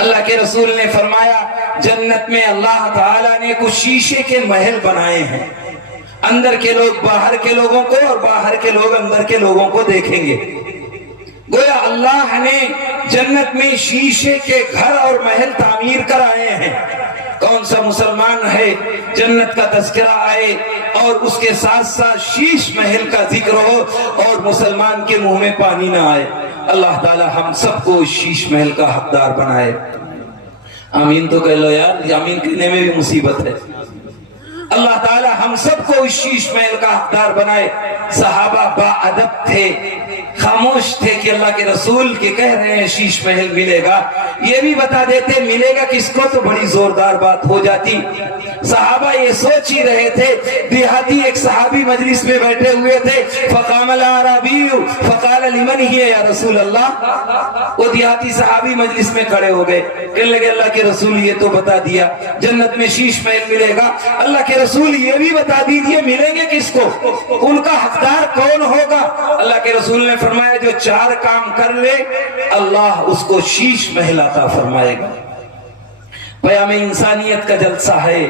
اللہ کے رسول نے فرمایا جنت میں اللہ تعالیٰ نے کچھ شیشے کے محل بنائے ہیں, اندر کے لوگ باہر کے لوگوں کو اور باہر کے لوگ اندر کے لوگوں کو دیکھیں گے. گویا اللہ نے جنت میں شیشے کے گھر اور محل تعمیر کرائے ہیں. کون سا مسلمان ہے جنت کا تذکرہ آئے اور اس کے ساتھ ساتھ شیش محل کا ذکر ہو اور مسلمان کے منہ میں پانی نہ آئے؟ اللہ تعالی ہم سب کو شیش محل کا حقدار بنائے. آمین تو کہہ لو یار, آمین کہنے میں بھی مصیبت ہے. اللہ تعالی ہم سب کو اس شیش محل کا حقدار بنائے. صحابہ با ادب تھے, خاموش تھے کہ اللہ کے رسول کے کہہ رہے ہیں شیش محل ملے گا, یہ بھی بتا دیتے ملے گا کس کو تو بڑی زوردار بات ہو جاتی. صحابہ یہ سوچ ہی رہے تھے. دیہاتی ایک صحابی مجلس میں بیٹھے ہوئے تھے, فقام الاعرابی فقال لمن ہی یا رسول اللہ. وہ دیہاتی صحابی مجلس میں کھڑے ہو گئے, کہنے لگے اللہ کے رسول یہ تو بتا دیا جنت میں شیش محل ملے گا, اللہ کے رسول یہ بھی بتا دیجئے ملیں گے کس کو, ان کا حقدار کون ہوگا؟ اللہ کے رسول نے فرمایا جو 4 کام کر لے اللہ اس کو شیش محل عطا فرمائے گا. پیام انسانیت کا جلسہ ہے.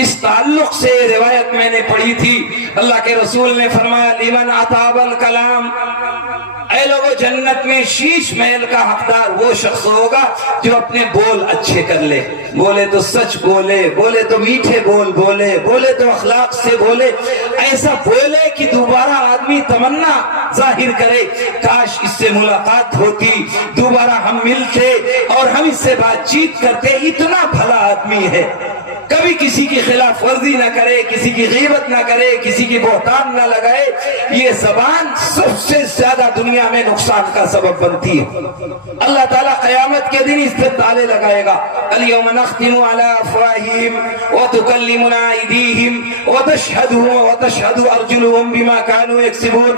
اس تعلق سے روایت میں نے پڑھی تھی, اللہ کے رسول نے فرمایا لمن اطاب الکلام, اے لوگو جنت میں شیش محل کا حقدار وہ شخص ہوگا جو اپنے بول اچھے کر لے, بولے تو سچ بولے, بولے تو میٹھے بول بولے, بولے تو اخلاق سے بولے, ایسا بولے کہ دوبارہ آدمی تمنا ظاہر کرے کاش اس سے ملاقات ہوتی, دوبارہ ہم ملتے اور ہم اس سے بات چیت کرتے. اتنا بھلا آدمی ہے, کبھی کسی کی خلاف ورزی نہ کرے, کسی کی غیبت نہ کرے, کسی کی بہتان نہ لگائے. یہ زبان سب سے زیادہ دنیا میں نقصان کا سبب بنتی ہے. اللہ تعالیٰ قیامت کے دن اس پہ تالے لگائے گا. الیوم نختم علی افواہہم وتکلمنا ایدیہم وتشہد ارجلہم بما کانوا یکسبون.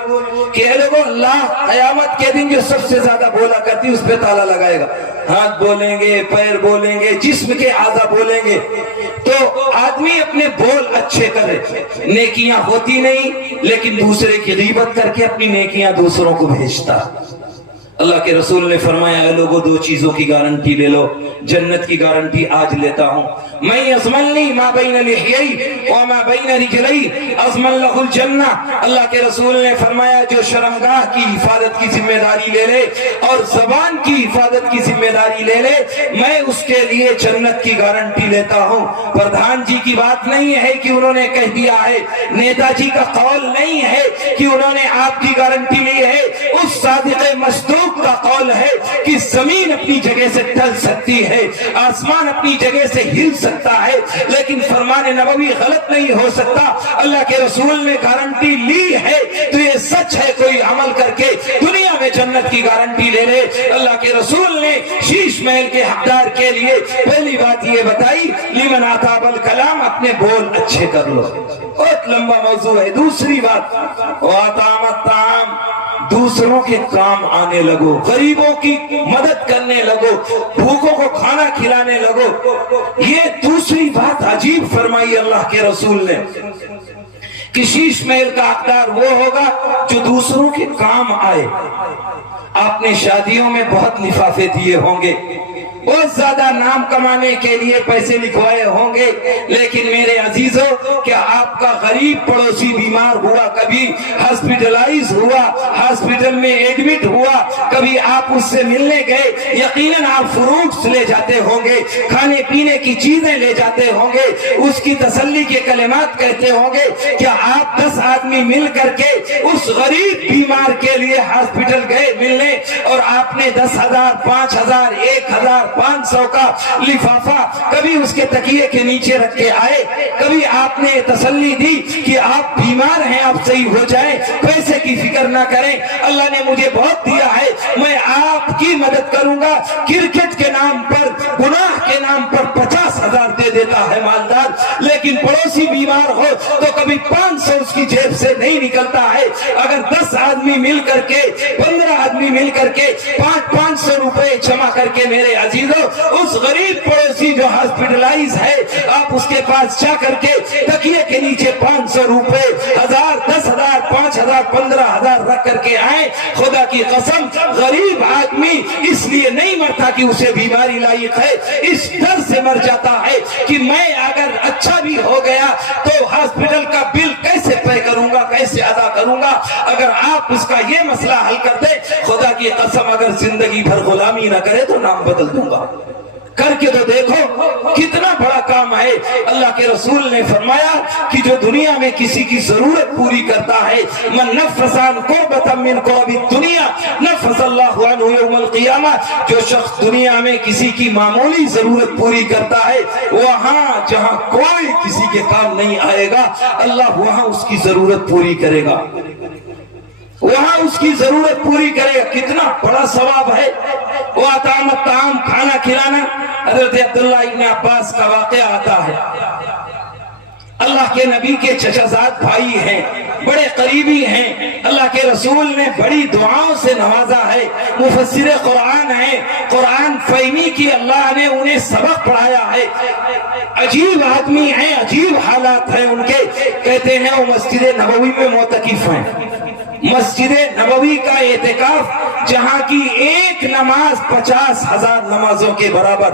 کہ اے لوگوں اللہ قیامت کے دن جو سب سے زیادہ بولا کرتی اس پہ تالا لگائے گا. ہاتھ بولیں گے, پیر بولیں گے, جسم کے اعضاء بولیں گے. تو آدمی اپنے بول اچھے کرے. نیکیاں ہوتی نہیں لیکن دوسرے کی غیبت کر کے اپنی نیکیاں دوسروں کو بھیجتا. اللہ کے رسول نے فرمایا اے لوگوں 2 چیزوں کی گارنٹی لے لو, جنت کی گارنٹی آج لیتا ہوں. میں یضمننی ما بین لحیی وما بین رجلی اضمن له الجنہ. اللہ کے رسول نے فرمایا جو شرمگاہ کی حفاظت کی ذمہ داری لے لے اور زبان کی حفاظت کی ذمہ داری لے لے, میں اس کے لیے جنت کی گارنٹی لیتا ہوں. پردھان جی کی بات نہیں ہے کہ انہوں نے کہہ دیا ہے, نیتا جی کا قول نہیں ہے کہ انہوں نے آپ کی گارنٹی لی ہے, اس صادق مصدوق کا قول ہے کہ زمین اپنی جگہ سے ٹل سکتی ہے, آسمان اپنی جگہ سے ہل سکتا ہے, لیکن فرمان نبوی غلط نہیں ہو سکتا. اللہ کے رسول نے گارنٹی لی ہے تو یہ سچ ہے. کوئی عمل کر کے دنیا میں جنت کی گارنٹی لے لے. اللہ کے رسول نے شیش محل کے حقدار کے لیے پہلی بات یہ بتائی لمن اطاب الکلام, اپنے بول اچھے کر لو. بہت لمبا موضوع ہے. دوسری بات واطعم الطعام, دوسروں کے کام آنے لگو, غریبوں کی مدد کرنے لگو, بھوکوں کو کھانا کھلانے لگو. یہ دوسری بات عجیب فرمائی اللہ کے رسول نے کہ شیش محل کا حقدار وہ ہوگا جو دوسروں کے کام آئے. آپ نے شادیوں میں بہت لفافے دیے ہوں گے, بہت زیادہ نام کمانے کے لیے پیسے لکھوائے ہوں گے، لیکن میرے عزیزوں کیا آپ کا غریب پڑوسی بیمار ہوا، کبھی ہاسپٹلائز ہوا، ہاسپٹل میں ایڈمٹ ہوا، کبھی آپ اس سے ملنے گئے؟ یقیناً آپ فروٹس لے جاتے ہوں گے، کھانے پینے کی چیزیں لے جاتے ہوں گے، اس کی تسلی کے کلمات کہتے ہوں گے۔ کیا آپ 10 آدمی مل کر کے اس غریب بیمار کے لیے ہاسپٹل گئے ملنے، اور آپ نے 10,000 5,000 1,000 500 کا لفافہ کبھی اس کے تکیے کے نیچے رکھ کے آئے؟ کبھی آپ نے تسلی دی کہ آپ بیمار ہیں، آپ صحیح ہو جائیں، پیسے کی فکر نہ کریں، اللہ نے مجھے بہت دیا ہے، میں آپ کی مدد کروں گا؟ کرکٹ کے نام پر، گناہ کے نام پر 50,000 دے دیتا ہے مالدار، لیکن پڑوسی بیمار ہو تو کبھی 500 اس کی جیب سے نہیں نکلتا ہے۔ اگر 10 آدمی مل کر کے، 15 آدمی مل کر کے 500 روپے جمع کر کے، میرے عزیزوں اس غریب پڑوسی جو ہاسپٹلائز ہے، آپ اس کے پاس جا کر کے تکیے کے نیچے 500 روپے، 1000 10,000 5,000 15,000 رکھ کر کے آئیں، خدا کی قسم غریب آدمی اس لیے نہیں مرتا کہ اسے بیماری لاحق ہے، اس ڈر سے مر جاتا ہے کہ میں اگر اچھا بھی ہو گیا تو ہاسپٹل کا بل کیسے پے کروں گا، کیسے ادا کروں گا؟ اگر آپ اس کا یہ مسئلہ حل کر دیں، خدا کی قسم اگر زندگی بھر غلامی نہ کرے تو نام بدل دوں گا۔ کر کے تو دیکھو کتنا بڑا کام ہے۔ اللہ کے رسول نے فرمایا کہ جو دنیا میں کسی کی ضرورت پوری کرتا ہے، من نفس عن قربة من قرب الدنیا نفس اللہ عنہ یوم القیامہ، جو شخص دنیا میں کسی کی معمولی ضرورت پوری کرتا ہے، وہاں جہاں کوئی کسی کے کام نہیں آئے گا، اللہ وہاں اس کی ضرورت پوری کرے گا، وہاں اس کی ضرورت پوری کرے گا۔ کتنا بڑا ثواب ہے۔ وہ اطعام الطعام، کھانا کھلانا۔ حضرت عبداللہ ابن عباس کا واقعہ آتا ہے، اللہ کے نبی کے چچا زاد بھائی ہیں، بڑے قریبی ہیں، اللہ کے رسول نے بڑی دعاؤں سے نوازا ہے، مفسر قرآن ہیں، قرآن فہمی کی اللہ نے انہیں سبق پڑھایا ہے، عجیب آدمی ہیں، عجیب حالات ہیں ان کے۔ کہتے ہیں وہ مسجد نبوی میں معتکف ہیں، مسجد نبوی کا اعتکاف جہاں کی ایک نماز 50,000 نمازوں کے برابر،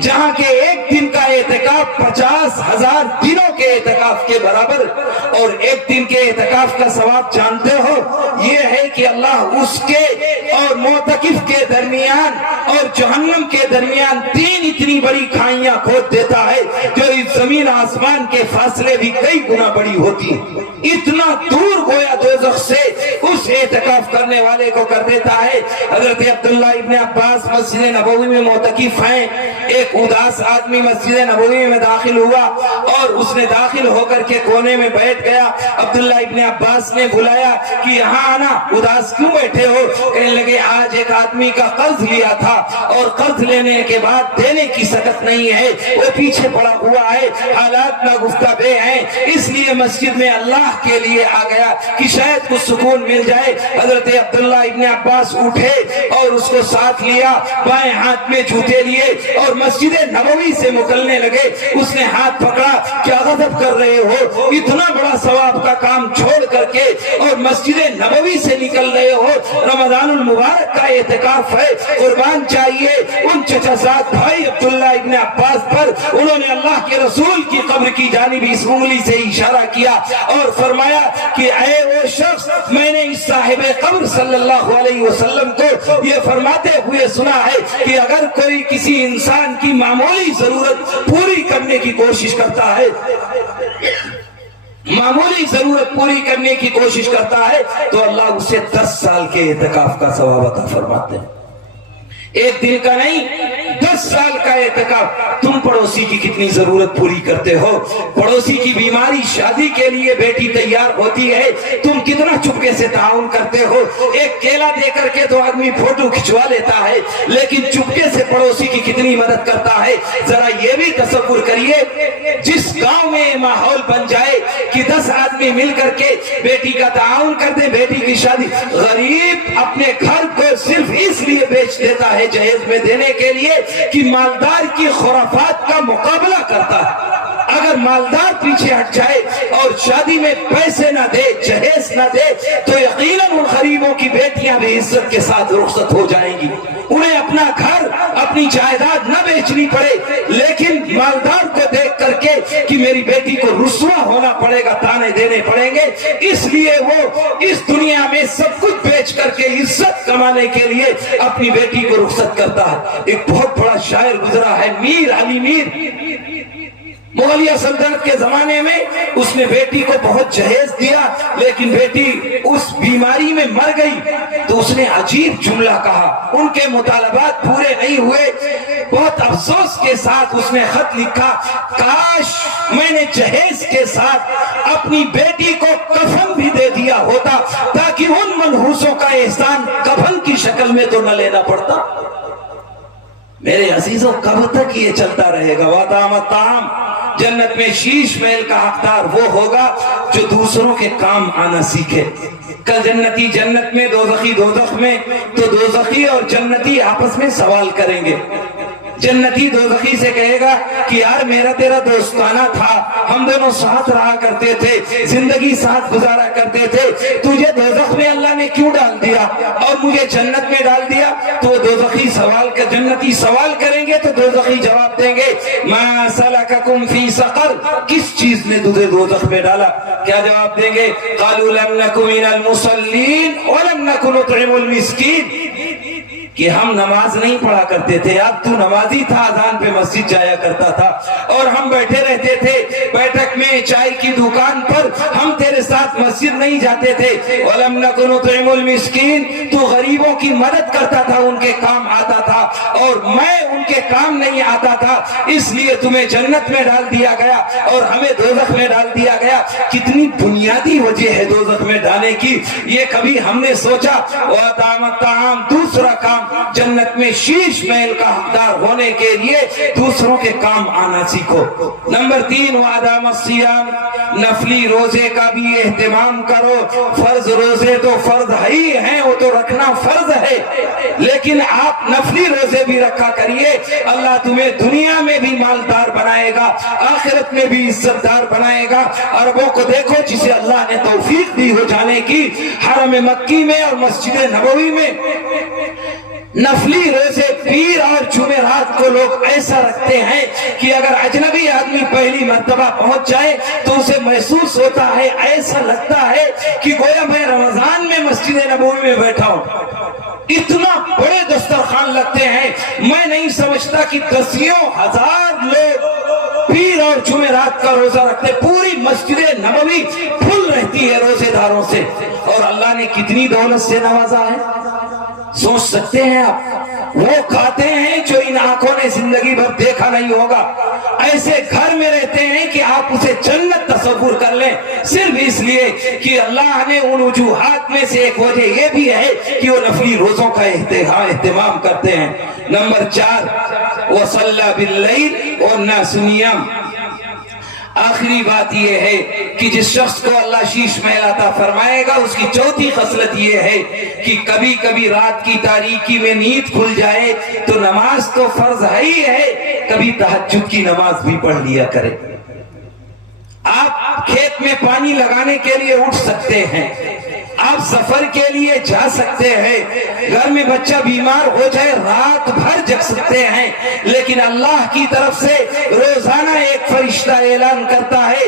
جہاں کے ایک دن کا اعتکاف 50,000 دنوں کے اعتکاف کے برابر۔ اور ایک دن کے اعتکاف کا ثواب جانتے ہو، یہ ہے کہ اللہ اس کے اور معتکف کے درمیان اور جہنم کے درمیان 3 اتنی بڑی کھائیاں کھود دیتا ہے جو اس زمین آسمان کے فاصلے بھی کئی گنا بڑی ہوتی ہیں۔ اتنا دور گویا دوزخ سے اس اعتکاف کرنے والے کو کر دیتا ہے۔ حضرت عبداللہ ابن عباس مسجد نبوی میں معتکف ہیں، ایک اداس آدمی مسجد نبوی میں داخل ہوا اور اس نے داخل ہو کر کے کونے میں بیٹھ گیا۔ عبداللہ ابن عباس نے بلایا کہ یہاں آنا، اداس کیوں بیٹھے ہو؟ کہنے لگے آج ایک آدمی کا قرض لیا تھا اور قرض لینے کے بعد دینے کی سکت نہیں ہے، وہ پیچھے پڑا ہوا ہے، حالات ناگفتہ بے ہیں، اس لیے مسجد میں اللہ کے لیے آ گیا کہ شاید کچھ سکون مل جائے۔ حضرت عبداللہ ابن عباس اٹھے اور اس کو ساتھ لیا، بائیں ہاتھ میں جوتے لیے اور مسجد نبوی سے نکلنے لگے۔ اس نے ہاتھ پکڑا، کیا غضب کر رہے ہو؟ اتنا بڑا ثواب کا کام چھوڑ کر کے اور مسجد نبوی سے نکل رہے ہو؟ رمضان المبارک کا اعتکاف ہے، قربان چاہیے ان چچا زاد بھائی عبداللہ ابن عباس پر۔ انہوں نے اللہ کے رسول کی قبر کی جانب اس انگلی سے اشارہ کیا اور فرمایا کہ اے وہ شخص، میں نے اس صاحب قبر صلی اللہ علیہ وسلم کو یہ فرماتے ہوئے سنا ہے کہ اگر کوئی کسی انسان کی معمولی ضرورت پوری کرنے کی کوشش کرتا ہے، معمولی ضرورت پوری کرنے کی کوشش کرتا ہے تو اللہ اسے 10 سال کے اعتکاف کا ثواب عطا فرماتے ہیں۔ ایک دن کا نہیں، 10 سال کا اعتکاف۔ تم پڑوسی کی کتنی ضرورت پوری کرتے ہو؟ پڑوسی کی بیماری، شادی کے لیے بیٹی تیار ہوتی ہے، تم کتنا چپکے سے تعاون کرتے ہو؟ ایک کیلا دے کر کے تو آدمی فوٹو کھچوا لیتا ہے، لیکن چپکے سے پڑوسی کی کتنی مدد کرتا ہے۔ ذرا یہ بھی تصور کریے، جس گاؤں میں ماحول بن جائے کہ 10 آدمی مل کر کے بیٹی کا تعاون کر دیں، بیٹی کی شادی، غریب اپنے گھر کو صرف اس لیے بیچ دیتا ہے جہیز میں دینے کے لیے کہ مالدار کی خرافات کا مقابلہ کرتا ہے۔ اگر مالدار پیچھے ہٹ جائے اور شادی میں پیسے نہ دے، جہیز نہ دے، تو یقیناً ان غریبوں کی بیٹیاں بھی عزت کے ساتھ رخصت ہو جائیں گی، انہیں اپنا گھر، اپنی اپنی جائیداد نہ بیچنی پڑے، لیکن مالدار کو دیکھ کر کے کہ میری بیٹی کو رسوا ہونا پڑے گا، تانے دینے پڑیں گے، اس لیے وہ اس دنیا میں سب کچھ بیچ کر کے عزت کمانے کے لیے اپنی بیٹی کو رخصت کرتا ہے۔ ایک بہت بڑا شاعر گزرا ہے، میر علی میر، مغلیہ سلطنت کے زمانے میں اس نے بیٹی کو بہت جہیز دیا، لیکن بیٹی اس بیماری میں مر گئی تو اس نے عجیب جملہ کہا، ان کے مطالبات پورے نہیں ہوئے، بہت افسوس کے ساتھ اس نے خط لکھا، کاش میں نے جہیز کے ساتھ اپنی بیٹی کو کفن بھی دے دیا ہوتا تاکہ ان منحوسوں کا احسان کفن کی شکل میں تو نہ لینا پڑتا۔ میرے عزیزوں، کب تک یہ چلتا رہے گا؟ وَطَعَمَ الطَّعَامَ، جنت میں شیش محل کا حقدار وہ ہوگا جو دوسروں کے کام آنا سیکھے۔ کل جنتی جنت میں، دوزخی دوزخ میں، تو دوزخی اور جنتی آپس میں سوال کریں گے۔ جنتی دوزخی سے کہے گا کہ یار میرا تیرا دوستانہ تھا، ہم دونوں ساتھ رہا کرتے تھے، زندگی ساتھ گزارا کرتے تھے، تجھے دوزخ میں اللہ نے کیوں ڈال دیا اور مجھے جنت میں ڈال دیا؟ تو دوزخی سوال کر، جنتی سوال کریں گے تو دوزخی جواب دیں گے، ما سلککم فی سقر، کس چیز نے تجھے دوزخ میں ڈالا؟ کیا جواب دیں گے؟ قالوا لم نک من المصلین ولم نک نطعم المسکین، کہ ہم نماز نہیں پڑھا کرتے تھے، اب تو نمازی تھا، اذان پہ مسجد جایا کرتا تھا، اور ہم بیٹھے رہتے تھے بیٹھک میں چائے کی دکان پر، ہم تیرے ساتھ مسجد نہیں جاتے تھے۔ وَلَمْ نَكُ نُطْعِمُ الْمِسْكِينَ، تو غریبوں کی مدد کرتا تھا، ان کے کام آتا تھا، اور میں ان کے کام نہیں آتا تھا، اس لیے تمہیں جنت میں ڈال دیا گیا اور ہمیں دوزخ میں ڈال دیا گیا۔ کتنی بنیادی وجہ ہے دوزخ میں ڈالنے کی، یہ کبھی ہم نے سوچا؟ وَطَعَمَ الطَّعَامَ، دوسرا کام، جنت میں شیش محل کا حقدار ہونے کے لیے دوسروں کے کام آنا سیکھو۔ نمبر 3، وَعَدَامَ الصِّيَامِ، نفلی روزے کا بھی اہتمام کرو۔ فرض روزے تو فرض ہی ہیں، وہ تو رکھنا فرض ہے، لیکن آپ نفلی روزے بھی رکھا کریے، اللہ تمہیں دنیا میں بھی مالدار بنائے گا، آخرت میں بھی عزت دار بنائے گا۔ عربوں کو دیکھو جسے اللہ نے توفیق دی ہو جانے کی، حرم مکی میں اور مسجد نبوی میں نفلی روزے پیر اور جمعرات کو لوگ ایسا رکھتے ہیں کہ اگر اجنبی آدمی پہلی مرتبہ پہنچ جائے تو اسے محسوس ہوتا ہے، ایسا لگتا ہے کہ گویا میں رمضان میں مسجد نبوی میں بیٹھا ہوں۔ اتنا بڑے دسترخوان لگتے ہیں، میں نہیں سمجھتا کہ دسیوں ہزار لوگ پیر اور جمعرات کا روزہ رکھتے، پوری مسجد نبوی پھل رہتی ہے روزے داروں سے، اور اللہ نے کتنی دولت سے نوازا ہے۔ سوچ سکتے ہیں آپ، وہ کھاتے ہیں جو ان آنکھوں نے زندگی بھر دیکھا نہیں ہوگا، ایسے گھر میں رہتے ہیں کہ آپ اسے جنت تصور کر لیں، صرف اس لیے کہ اللہ نے ان وجوہات میں سے ایک وجہ یہ بھی ہے کہ وہ نفلی روزوں کا اہتمام کرتے ہیں۔ نمبر 4، وَصَلَّى بِاللَّيْلِ وَالنَّاسُ نِيَامٌ، آخری بات یہ ہے کہ جس شخص کو اللہ شیش محل عطا فرمائے گا، اس کی چوتھی خصلت یہ ہے کہ کبھی کبھی رات کی تاریکی میں نیند کھل جائے تو نماز تو فرض ہی ہے، کبھی تہجد کی نماز بھی پڑھ لیا کرے۔ آپ کھیت میں پانی لگانے کے لیے اٹھ سکتے ہیں، آپ سفر کے لیے جا سکتے ہیں، گھر میں بچہ بیمار ہو جائے رات بھر جگ سکتے ہیں، لیکن اللہ کی طرف سے روزانہ ایک فرشتہ اعلان کرتا ہے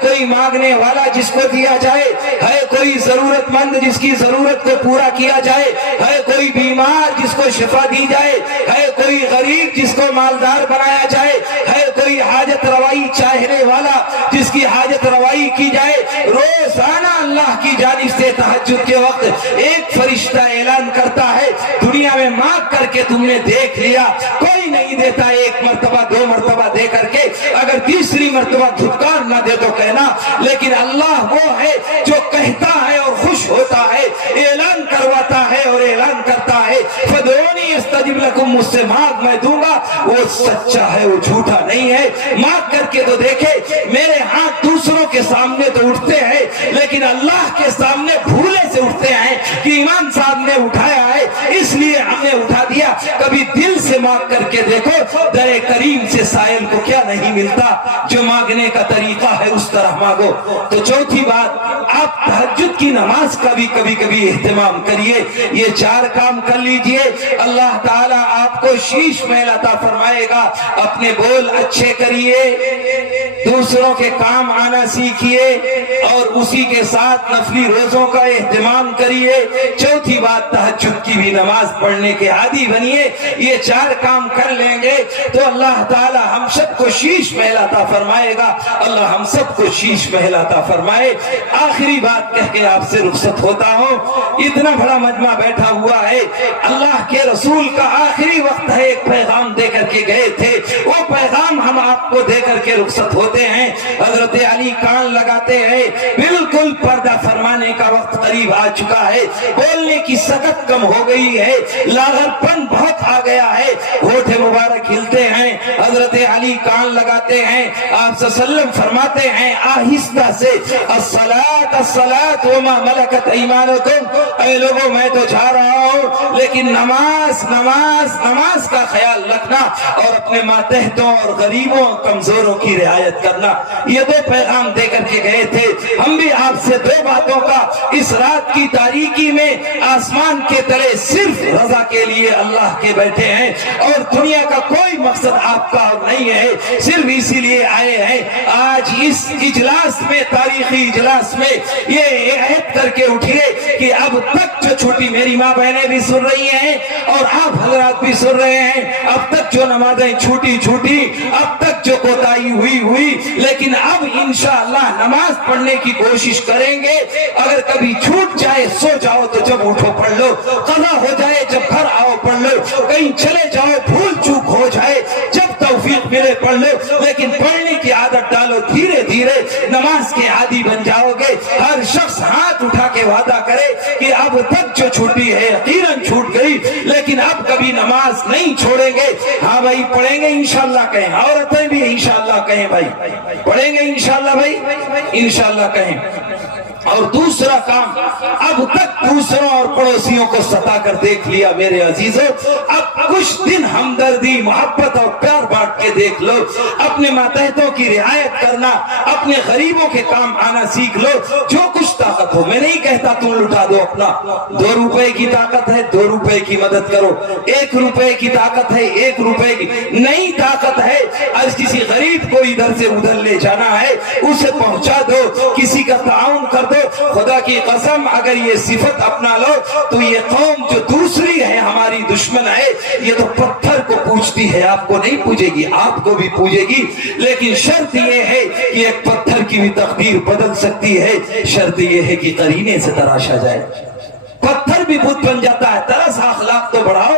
کوئی مانگنے والا جس کو دیا جائے، ہے کوئی ضرورت مند جس کی ضرورت کو پورا کیا جائے، ہے کوئی بیمار جس کو شفا دی جائے، ہے کوئی غریب جس کو مالدار بنایا جائے، ہے کوئی حاجت روائی چاہنے والا جس کی حاجت روائی کی جائے۔ روزانہ اللہ کی جانب سے تہجد کے وقت ایک فرشتہ اعلان کرتا ہے، دنیا میں مانگ کر کے تم نے دیکھ لیا، کوئی نہیں دیتا، ایک مرتبہ 2 مرتبہ دے کر کے اگر تیسری مرتبہ دھتکار نہ دے تو کہنا، لیکن اللہ وہ ہے جو کہتا ہے اور خوش ہوتا ہے، اعلان کرواتا ہے اور اعلان کرتا ہے، فَدْعُونِي أَسْتَجِبْ لَكُمْ، مجھ سے مانگ میں دوں گا۔ وہ سچا ہے، وہ جھوٹا نہیں ہے۔ مانگ کر کے تو دیکھے، میرے ہاتھ دوسروں کے سامنے تو اٹھتے ہیں لیکن اللہ کے سامنے بھولے سے اٹھتے ہیں کہ امام صاحب نے اٹھایا ہے اس لیے ہم نے اٹھا دیا۔ کبھی دل سے مانگ کر کے دیکھو، در کریم سے سائل کو کیا نہیں ملتا، جو مانگنے کا طریقہ ہے اس طرح مانگو۔ تو چوتھی بات، آپ تہجد کی نماز کا بھی کبھی کبھی اہتمام کریے، یہ 4 کام کر لیجئے، اللہ اللہ تعالیٰ آپ کو شیش محل عطا فرمائے گا۔ اپنے بول اچھے کریے، دوسروں کے کام آنا سیکھیے، اور اسی کے ساتھ نفلی روزوں کا اہتمام کریے۔ چوتھی بات، تہجد کی بھی نماز پڑھنے کے عادی بنیے۔ یہ 4 کام کر لیں گے تو اللہ تعالی ہم سب کو شیش محل عطا فرمائے گا۔ اللہ ہم سب کو شیش محل عطا فرمائے۔ آخری بات کہہ کے آپ سے رخصت ہوتا ہوں۔ اتنا بڑا مجمع بیٹھا ہوا ہے، اللہ کے رسول کا آخری وقت ہے، ایک پیغام دے کر کے گئے تھے، وہ پیغام ہم آپ کو دے کر کے رخصت ہوتے ہیں۔ حضرت علی کان لگاتے ہیں، بالکل پردہ فرمانے کا وقت قریب آ چکا ہے، بولنے کی سکت کم ہو گئی ہے، لاغر پن بہت آ گیا ہے، ہونٹ مبارک ہلتے ہیں۔ حضرت علی کان لگاتے ہیں، آپ صلی اللہ علیہ وسلم فرماتے ہیں آہستہ سے، الصلاۃ الصلاۃ وما ملکت ایمانکم، اے لوگوں میں تو جا رہا ہوں لیکن نماز نماز نماز کا خیال رکھنا، اور اپنے ماتحتوں اور غریبوں کمزوروں کی رعایت کرنا۔ یہ 2 پیغام دے کر کے گئے تھے۔ ہم بھی آپ سے 2 باتوں کا اس رات کی تاریکی میں آسمان کے تلے صرف رضا کے لیے اللہ کے بیٹھے ہیں، اور دنیا کا کوئی مقصد آپ کا نہیں ہے، صرف اسی لیے آئے ہیں۔ آج اس اجلاس میں، تاریخی اجلاس میں، یہ عہد کر کے اٹھیے کہ اب تک جو چھوٹی میری ماں بہنیں بھی سن رہی ہیں اور آپ حضرات بھی سن رہے ہیں، اب تک جو نمازیں چھوٹی چھوٹی، اب تک جو کوتاہی ہوئی، لیکن اب انشاءاللہ نماز پڑھنے کی کوشش کریں گے۔ اگر کبھی چھوٹ جائے، سو جاؤ تو جب اٹھو پڑھ لو، قضا ہو جائے جب گھر آؤ پڑھ لو، کہیں چلے جاؤ بھول چوک ہو جائے جب توفیق ملے پڑھ لو، لیکن پڑھنے کی عادت ڈالو، دھیرے دھیرے نماز کے عادی بن جاؤ گے۔ ہر شخص ہاتھ اٹھا کے وعدہ کرے کہ اب تک جو چھوٹی ہے یقیناً چھوٹ گئی، لیکن اب کبھی نماز نہیں چھوڑیں گے۔ ہاں بھائی پڑھیں گے انشاءاللہ کہیں، عورتیں بھی انشاءاللہ کہیں، بھائی پڑھیں گے انشاءاللہ، بھائی انشاءاللہ کہیں۔ اور دوسرا کام، اب تک دوسروں اور پڑوسیوں کو ستا کر دیکھ لیا میرے عزیزوں، اب کچھ دن ہمدردی، محبت اور پیار بانٹ کے دیکھ لو، اپنے ماتحتوں کی رعایت کرنا، اپنے غریبوں کے کام آنا سیکھ لو، جو کچھ طاقت ہو۔ میں نہیں کہتا تم لٹا دو اپنا، 2 روپے کی طاقت ہے 2 روپے کی مدد کرو، 1 روپے کی طاقت ہے 1 روپے کی، نہیں طاقت ہے آج کسی غریب کو ادھر سے ادھر لے جانا ہے، اسے پہنچا دو، کسی کا تعاون کر دو۔ خدا کی قسم اگر یہ صفت اپنا لو تو یہ قوم جو دوسری ہے ہماری دشمن ہے، یہ تو پتھر کو پوجتی ہے، آپ کو نہیں پوجے گی، آپ کو بھی پوجے گی، لیکن شرط یہ ہے کہ ایک پتھر کی بھی تقدیر بدل سکتی ہے، شرط یہ ہے کہ قرینے سے تراشا جائے۔ پتھر بھی بت بن جاتا ہے، ترس اخلاق تو بڑھاؤ۔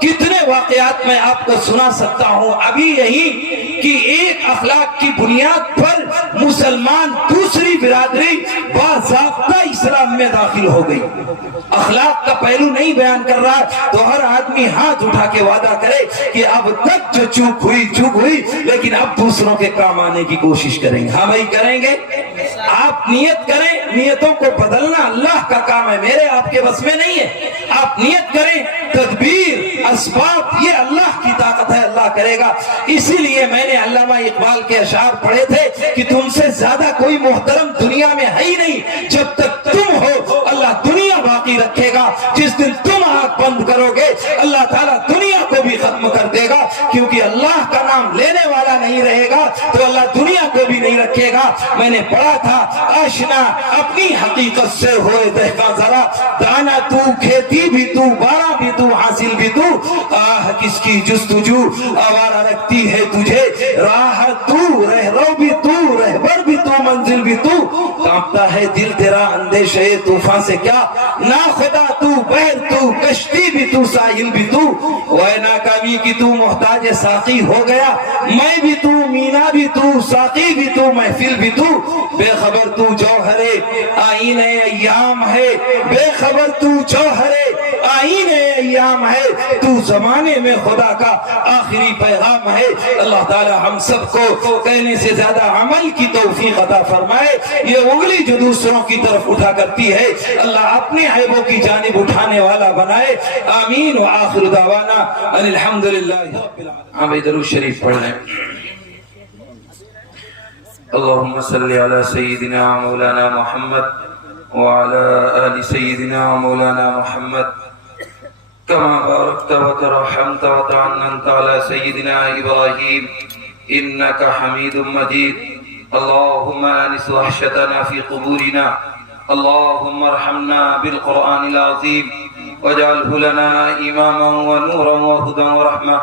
کتنے واقعات میں آپ کو سنا سکتا ہوں ابھی یہی کہ ایک اخلاق کی بنیاد پر مسلمان دوسری برادری باضابطہ اسلام میں داخل ہو گئی۔ اخلاق کا پہلو نہیں بیان کر رہا تو ہر آدمی ہاتھ اٹھا کے وعدہ کرے کہ اب تک جو چوک ہوئی لیکن اب دوسروں کے کام آنے کی کوشش کریں گے۔ ہاں بھائی کریں گے، آپ نیت کریں، نیتوں کو بدلنا اللہ کا کام ہے، میرے آپ کے بس میں نہیں ہے۔ آپ نیت کریں، تدبیر، اسباب، یہ اللہ کی طاقت ہے، اللہ کرے گا۔ اسی لیے میں نے علامہ اقبال کے اشعار پڑھے تھے کہ تم سے زیادہ کوئی محترم دنیا میں ہے ہی نہیں، جب تک تم ہو اللہ دنیا باقی رکھے گا، جس دن تم آنکھ بند کرو گے اللہ تعالیٰ دنیا کو بھی ختم کر دے گا، کیونکہ اللہ کا نام لینے والا نہیں رہے گا تو اللہ دنیا کو بھی نہیں رکھے گا۔ میں نے پڑھا تھا، آشنا اپنی حقیقت سے ہوئے دہقاں ذرا، دانا تو، کھیتی بھی تو، بارہ بھی تو، حاصل بھی تو، آہ کس کی جستجو آوارہ رکھتی ہے تجھے، راہ تو، رہرو بھی تو، رہبر بھی تو، منزل بھی تو، کانپتا ہے دل تیرا اندیشے طوفان سے کیا، نا خدا تو، بحر تو، کشتی بھی تو، ساحل بھی تو، وہ ناکامی کی تو محتاج ساقی ہو گیا، میں بھی تو، مینا بھی تو، ساقی بھی تو، محفل بھی تو، بے خبر تو جوہر آئین ایام ہے، بے خبر تو جوہر آئین ایام ہے، تو زمانے میں خدا کا آخری پیغام ہے۔ اللہ تعالی ہم سب کو کہنے سے زیادہ عمل کی توفیق عطا فرمائے۔ یہ انگلی جو دوسروں کی طرف اٹھا کرتی ہے اللہ اپنے عیبوں کی جانب اٹھانے والا بنائے، آمین۔ وآخر دعوانا ان الحمدللہ رب العالمین۔ آپ درود شریف پڑھ لیں۔ اللہم صلی علی سیدنا مولانا محمد وعلی آل سیدنا مولانا محمد كما باركت وترحمت وتعننت على سيدنا إبراهيم إنك حميد مجيد. اللهم آنس وحشتنا في قبورنا. اللهم ارحمنا بالقرآن العظيم واجعله لنا إماما ونورا وهدى ورحمة.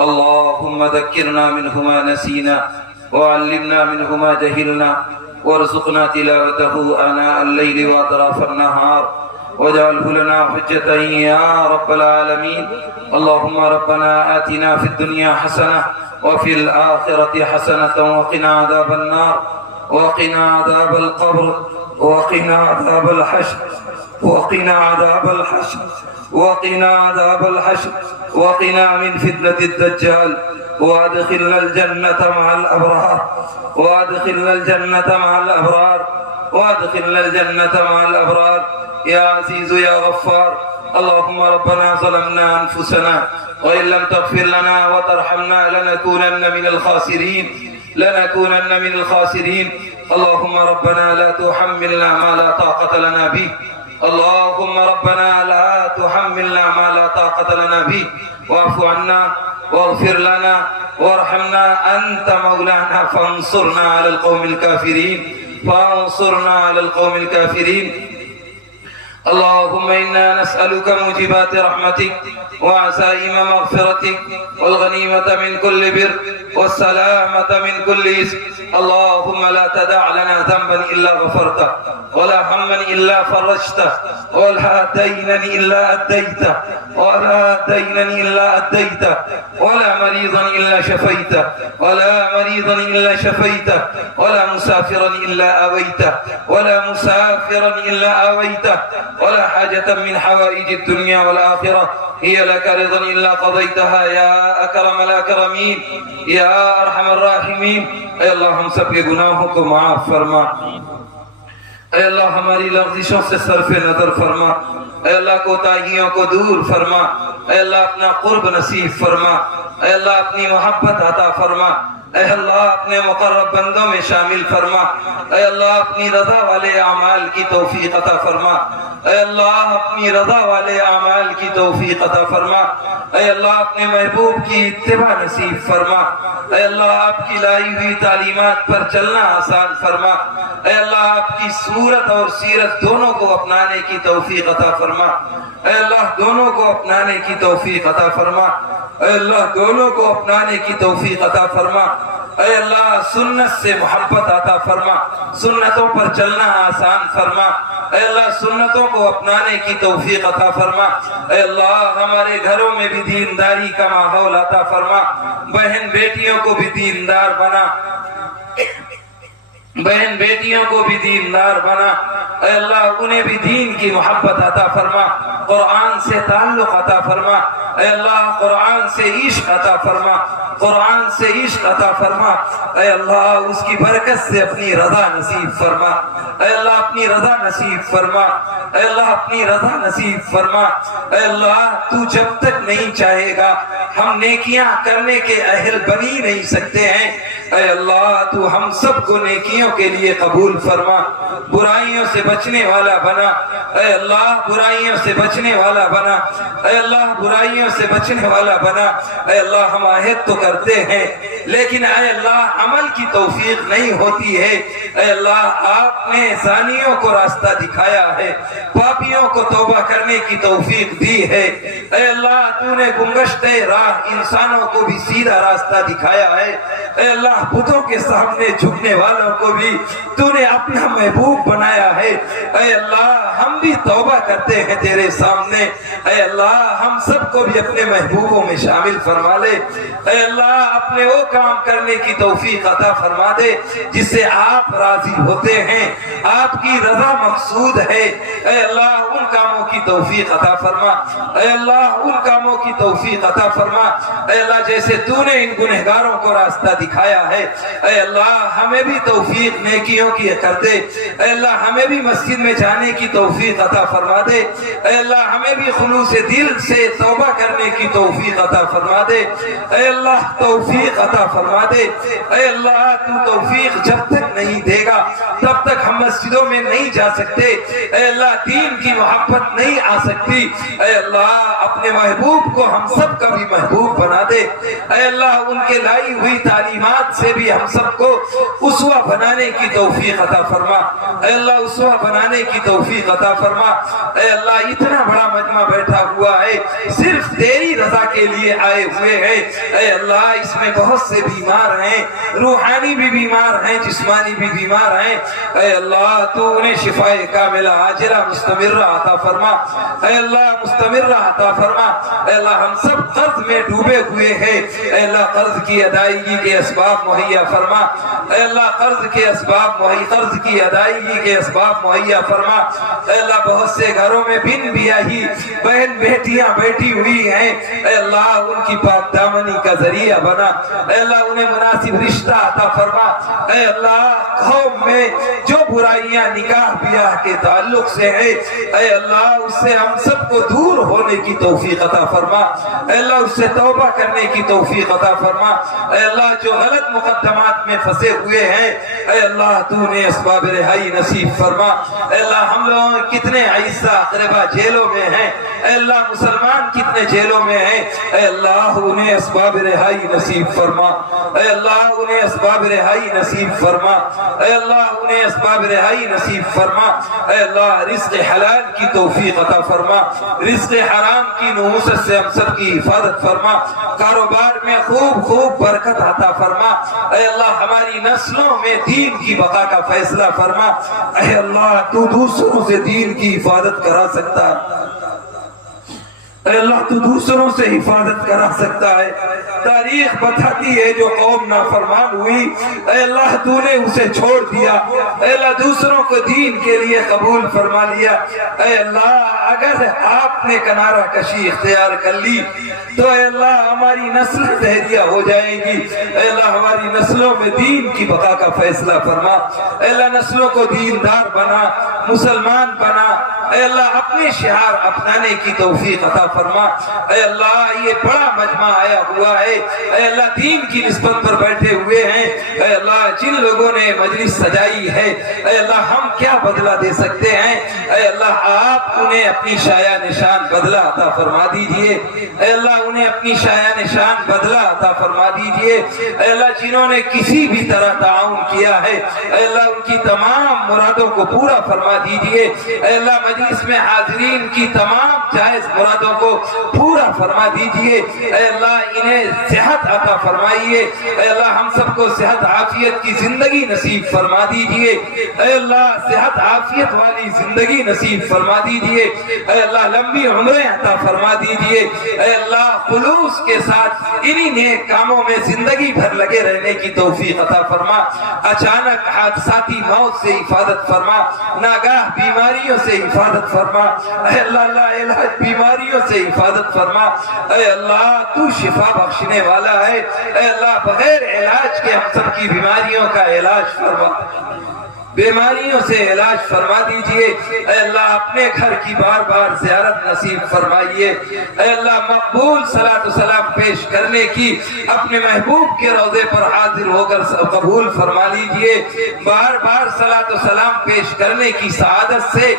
اللهم ذكرنا منه ما نسينا وعلمنا منه ما جهلنا وارزقنا تلاوته آناء الليل وأطراف النهار واجعله لنا حجة يا رب العالمين. اللهم ربنا آتنا في الدنيا حسنة وفي الآخرة حسنة وقنا عذاب النار وقنا عذاب القبر وقنا عذاب الحشر وقنا عذاب الحشر وقنا عذاب الحشر وقنا من فتنة الدجال وادخلنا الجنة مع الأبرار وادخلنا الجنة مع الأبرار وادخلنا الجنة مع الأبرار يا عزيز يا غفار. اللهم ربنا ظلمنا أنفسنا وإن لم تغفر لنا وترحمنا لنكونن من الخاسرين. اللهم ربنا لا تحملنا ما لا طاقة لنا به. اللهم ربنا لا تحملنا ما لا طاقة لنا به. واعف عنا واغفر لنا وارحمنا. أنت مولانا فانصرنا على القوم الكافرين. اللهم إنا نسألك موجبات رحمتك وعزائم مغفرتك والغنيمة من كل بر والسلامة من كل إثم. اللهم لا تدع لنا ذنبا إلا غفرته ولا هما إلا فرجته ولا دينا إلا أديته ولا مريضا إلا شفيته ولا مسافرا إلا أويته ولا حاجة من حوائج الدنيا والآخرة هي لك رضا إلا قضيتها يا أكرم الأكرمين يا أرحم الراحمين. اے اللہ ہم سب کے گناہوں کو معاف فرما. اے اللہ ہماری لغزشوں سے صرف نظر فرما. اے اللہ کوتاہیوں کو دور فرما. اے اللہ اپنا قرب نصیب فرما. اے اللہ اپنی محبت عطا فرما. اے اللہ اپنے مقرب بندوں میں شامل فرما. اے اللہ اپنی رضا والے اعمال کی توفیق عطا فرما. اے اللہ اپنی رضا والے اعمال کی توفیق عطا فرما. اے اللہ اپنے محبوب کی اتباع نصیب فرما. اے اللہ آپ کی لائی ہوئی تعلیمات پر چلنا آسان فرما. اے اللہ آپ کی صورت اور سیرت دونوں کو اپنانے کی توفیق عطا فرما. اے اللہ دونوں کو اپنانے کی توفیق عطا فرما. اے اللہ دونوں کو اپنانے کی توفیق عطا فرما. اے اللہ سنت سے محبت عطا فرما. سنتوں پر چلنا آسان فرما. اے اللہ سنتوں کو اپنانے کی توفیق عطا فرما. اے اللہ ہمارے گھروں میں بھی دینداری کا ماحول عطا فرما. بہن بیٹیوں کو بھی دیندار بنا. اے اللہ انہیں بھی دین کی محبت عطا فرما. قرآن سے تعلق عطا فرما. اے اللہ قرآن سے عشق عطا فرما. اے اللہ اس کی برکت سے اپنی رضا نصیب فرما. اے اللہ اپنی رضا نصیب فرما. اے اللہ اپنی رضا نصیب فرما. اے اللہ تو جب تک نہیں چاہے گا ہم نیکیاں کرنے کے اہل بنی نہیں سکتے ہیں. اے اللہ تو ہم سب کو نیکیوں کے لیے قبول فرما. برائیوں سے بچنے والا بنا. اے اللہ برائیوں سے بچنے والا بنا. اے اللہ برائیوں سے بچنے والا بنا. اے اللہ ہم عہد تو کرتے ہیں لیکن اے اللہ عمل کی توفیق نہیں ہوتی ہے. اے اللہ آپ نے زانیوں کو راستہ دکھایا ہے, پاپیوں کو توبہ کرنے کی توفیق دی ہے. اے اللہ تو نے گمگشتہ راہ انسانوں کو بھی سیدھا راستہ دکھایا ہے. اے اللہ بتوں کے سامنے جھکنے والوں کو بھی تو نے اپنا محبوب بنایا ہے. اے اللہ ہم بھی توبہ کرتے ہیں تیرے سامنے. اے اللہ ہم سب کو بھی اپنے محبوبوں میں شامل فرما لے. اے اللہ اپنے وہ کام کرنے کی توفیق عطا فرما دے جس سے آپ راضی ہوتے ہیں, آپ کی رضا مقصود ہے. اے اللہ ان کاموں کی توفیق عطا فرما. اے اللہ ان کاموں کی توفیق عطا فرما. اے اللہ جیسے تو نے ان گنہگاروں کو راستہ دکھایا ہے، اے اللہ ہمیں بھی توفیق نیکیوں کی کر دے، اے اللہ ہمیں بھی مسجد میں جانے کی توفیق عطا فرما دے، اے اللہ ہمیں بھی خلوص دل سے توبہ کرنے کی توفیق عطا فرما دے، اے اللہ توفیق عطا فرما دے، اے اللہ تو توفیق جب تک نہیں دے گا تب تک ہم مسجدوں میں نہیں جا سکتے، اے اللہ دین کی محبت نہیں آ سکتی، اے اللہ اپنے محبوب کو ہم سب کا بھی محبوب بنا دے، اے اللہ ان کے لائی ہوئی تعلیمات سے بھی ہم سب کو اسوہ بنانے کی توفیق عطا فرما، اے اللہ اسوہ بنانے کی توفیق عطا فرما، اے اللہ اتنا بڑا مجمع بیٹھا ہوا ہے صرف تیری رضا کے لیے آئے ہوئے ہیں، اے اللہ اس میں بہت سے بیمار ہیں، روحانی بھی بیمار ہیں، جسمانی بھی بیمار ہیں، اے اللہ تو انہیں شفاء کاملہ عاجلہ مستمرہ عطا فرما، اے اللہ مستمرہ عطا فرما، اے اللہ ہم سب قرض میں ڈوبے ہوئے ہیں، اے اللہ قرض کی ادائیگی کے اسباب مہیا فرما، اے اللہ قرض کی ادائیگی کے اسباب مہیا فرما، اے اللہ بہت سے گھروں میں بن بیاہی بہن بیٹیاں بیٹھی ہوئی ہیں، اے اللہ ان کی پاک دامنی کا ذریعہ بنا، اے اللہ انہیں مناسب رشتہ عطا فرما، اے اللہ قوم میں جو برائیاں نکاح بیاہ کے تعلق سے ہے، اے اللہ اس سے ہم سب کو دور ہونے کی توفیق عطا فرما، اے اللہ اس سے توبہ کرنے کی توفیق عطا فرما، اے اللہ جو غلط مقدمات میں پھنسے ہوئے ہیں، اے اللہ تو نے اسباب رہائی نصیب فرما، اے اللہ ہم لوگ کتنے عیسیٰ اقربا جیلوں میں ہیں، اے اللہ مسلمان کتنے جیلوں میں ہیں، اے اللہ انہیں اسباب رہائی نصیب فرما، اے اللہ انہیں اسباب رہائی نصیب فرما، اے اللہ انہیں اسباب رہائی نصیب فرما، اے اللہ رزق حلال کی توفیق عطا فرما، رزق حرام کی نحوست سے ہم سب کی حفاظت فرما، کاروبار میں خوب برکت عطا فرما، اے اللہ ہماری نسلوں میں دین کی بقا کا فیصلہ فرما، اے اللہ تو دوسروں سے دین کی حفاظت کرا سکتا ہے، اے اللہ تو دوسروں سے حفاظت کرا سکتا ہے، تاریخ بتاتی ہے جو قوم نافرمان ہوئی، اے اللہ تو نے اسے چھوڑ دیا، اے اللہ دوسروں کو دین کے لیے قبول فرما لیا، اے اللہ اگر آپ نے کنارہ کشی اختیار کر لی تو اے اللہ ہماری نسل تہریہ ہو جائے گی، اے اللہ ہماری نسلوں میں دین کی بقا کا فیصلہ فرما، اے اللہ نسلوں کو دیندار بنا، مسلمان بنا، اے اللہ اپنے شعار اپنانے کی توفیق عطا فرما، اے اللہ یہ بڑا مجمع آیا ہوا ہے، اے اللہ دین کی نسبت پر بیٹھے ہوئے ہیں، اے اللہ جن لوگوں نے مجلس سجائی ہے، اے اللہ ہم کیا بدلہ دے سکتے ہیں، اے اللہ آپ انہیں اپنی شایع نشان بدلہ عطا فرما دیجئے، اے اللہ انہیں اپنی شایع نشان بدلہ عطا فرما دیجئے، اے اللہ جنہوں نے کسی بھی طرح تعاون کیا ہے، اے اللہ ان کی تمام مرادوں کو پورا فرما دیجئے، اے اللہ مجلس میں حاضرین کی تمام جائز مرادوں کو پورا فرما دیجئے، اے اللہ انہیں صحت عطا فرمائیے، اے اللہ ہم سب کو صحت عافیت کی زندگی نصیب فرما دیجئے، اے اللہ صحت عافیت والی زندگی نصیب فرما دیجئے، اے اللہ لمبی عمریں عطا فرما دیجئے، اے اللہ خلوص کے ساتھ انہی نیک کاموں میں زندگی بھر لگے رہنے کی توفیق عطا فرما، اچانک حادثاتی موت سے حفاظت فرما، ناگاہ بیماریوں سے حفاظت فرما، اے اللہ لا علاج بیماریوں سے حفاظت فرما، اے اللہ تو شفا بخشنے والا ہے، اے اللہ بغیر علاج کے ہم سب کی بیماریوں کا علاج فرما، بیماریوں سے علاج فرما دیجئے، اے اللہ اپنے گھر کی بار بار زیارت نصیب فرمائیے، اے اللہ مقبول صلاۃ و سلام پیش کرنے کی اپنے محبوب کے روضے پر حاضر ہو کر قبول فرما لیجئے، بار بار صلاۃ و سلام پیش کرنے کی سعادت سے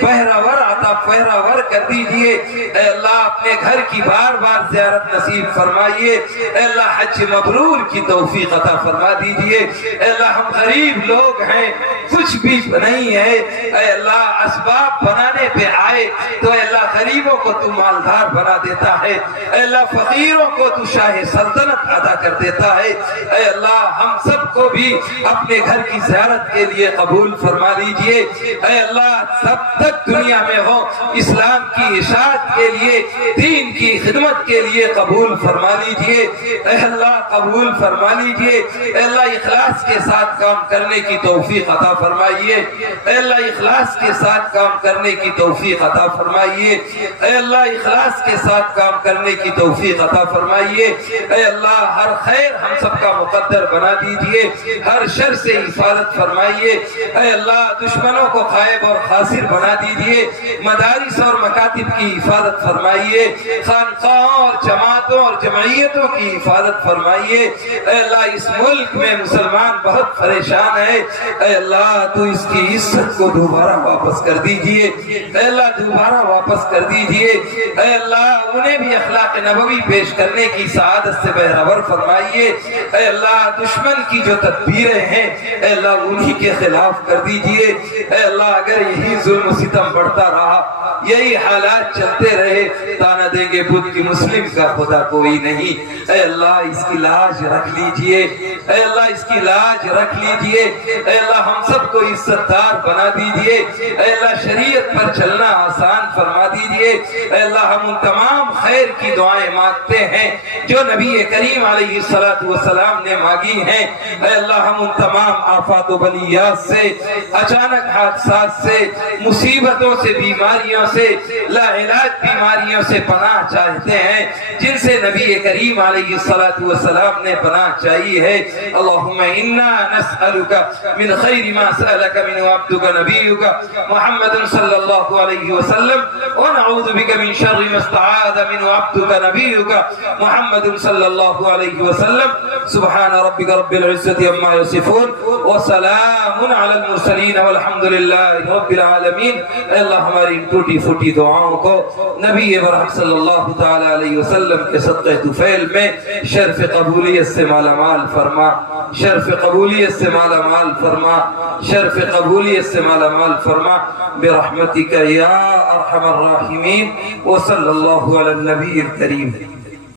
پہراور کر دیجئے، اے اللہ اپنے گھر کی بار بار زیارت نصیب فرمائیے، اے اللہ حج مبرور کی توفیق عطا فرما دیجئے، اے اللہ ہم غریب لوگ ہیں، کچھ بھی نہیں ہے، اے اللہ اسباب بنانے پہ آئے تو اے اللہ غریبوں کو تو مالدار بنا دیتا ہے، اے اللہ فقیروں کو تو شاہ سلطنت ادا کر دیتا ہے، اے اللہ ہم سب کو بھی اپنے گھر کی زیارت کے لیے قبول فرما لیجئے، اے اللہ سب تک دنیا میں ہو اسلام کی اشاعت کے لیے، دین کی خدمت کے لیے قبول فرما لیجئے، اے اللہ قبول فرما لیجئے، اے اللہ اخلاص کے ساتھ کام کرنے کی توفیق عطا فرمائیے، اے اللہ اخلاص کے ساتھ کام کرنے کی توفیق عطا فرمائیے، اے اللہ اخلاص کے ساتھ کام کرنے کی توفیق عطا فرمائیے، اے اللہ ہر خیر ہم سب کا مقدر بنا دیجئے، ہر شر سے حفاظت فرمائیے، اے اللہ دشمنوں کو غائب اور خاسر بنا دیجئے، مدارس اور مکاتب کی حفاظت فرمائیے، خانقاہوں اور جماعتوں اور جمعیتوں کی حفاظت فرمائیے، اے اللہ اس ملک میں مسلمان بہت پریشان ہے، اے اللہ تو اس کی عزت کو دوبارہ واپس کر دیجئے، اے اللہ دوبارہ واپس کر دیجئے، اے اللہ انہیں بھی اخلاق نبوی پیش کرنے کی سعادت سے بہرور فرمائیے، اے اللہ دشمن کی جو تدبیریں ہیں اے اللہ انہی کے خلاف کر دیجئے، اے اللہ اگر یہی ظلم و ستم بڑھتا رہا، یہی حالات چلتے رہے، تانا دیں گے بدھ کی مسلم کا خدا کوئی نہیں، اے اللہ اس کی لاج رکھ لیجئے، اے اللہ اس کی لاج رکھ لیجئے، اے اللہ ہم سب کو عزت دار بنا دیجئے، اے اللہ شریعت پر چلنا آسان فرما دیجئے، اے اللہ ہم ان تمام خیر کی دعائیں مانگتے ہیں جو نبی کریم علیہ السلام نے مانگی ہیں، اے اللہ ہم ان تمام آفات و بلیات سے، اچانک حادثات سے، مصیبتوں سے، بیماریوں سے، لا علاج بیماریوں سے پناہ چاہتے ہیں جن سے نبی کریم علیہ السلام نے پناہ چاہیے ہے۔ اللہم انا نسألک من خیر ما سألک من عبدک نبیک محمد صلی اللہ علیہ وسلم ونعوذ بک من شر ما استعاذ من عبدک نبیک محمد صلی اللہ علیہ وسلم۔ سبحان ربک رب العزت عما یصفون وسلام علی المرسلین والحمد للہ رب العالمین۔ اے اللہ ہماری ٹوٹی پھوٹی دعاؤں کو نبی برحق صلی اللہ تعالی علیہ وسلم کے صدقہ طفیل میں شرف قبولیت سے مالا مال فرما، شرف قبولیت سے مالا مال فرما، شرف قبولیت سے مالا مال فرما برحمتک یا ارحم الراحمین وصلی اللہ علی النبی الکریم۔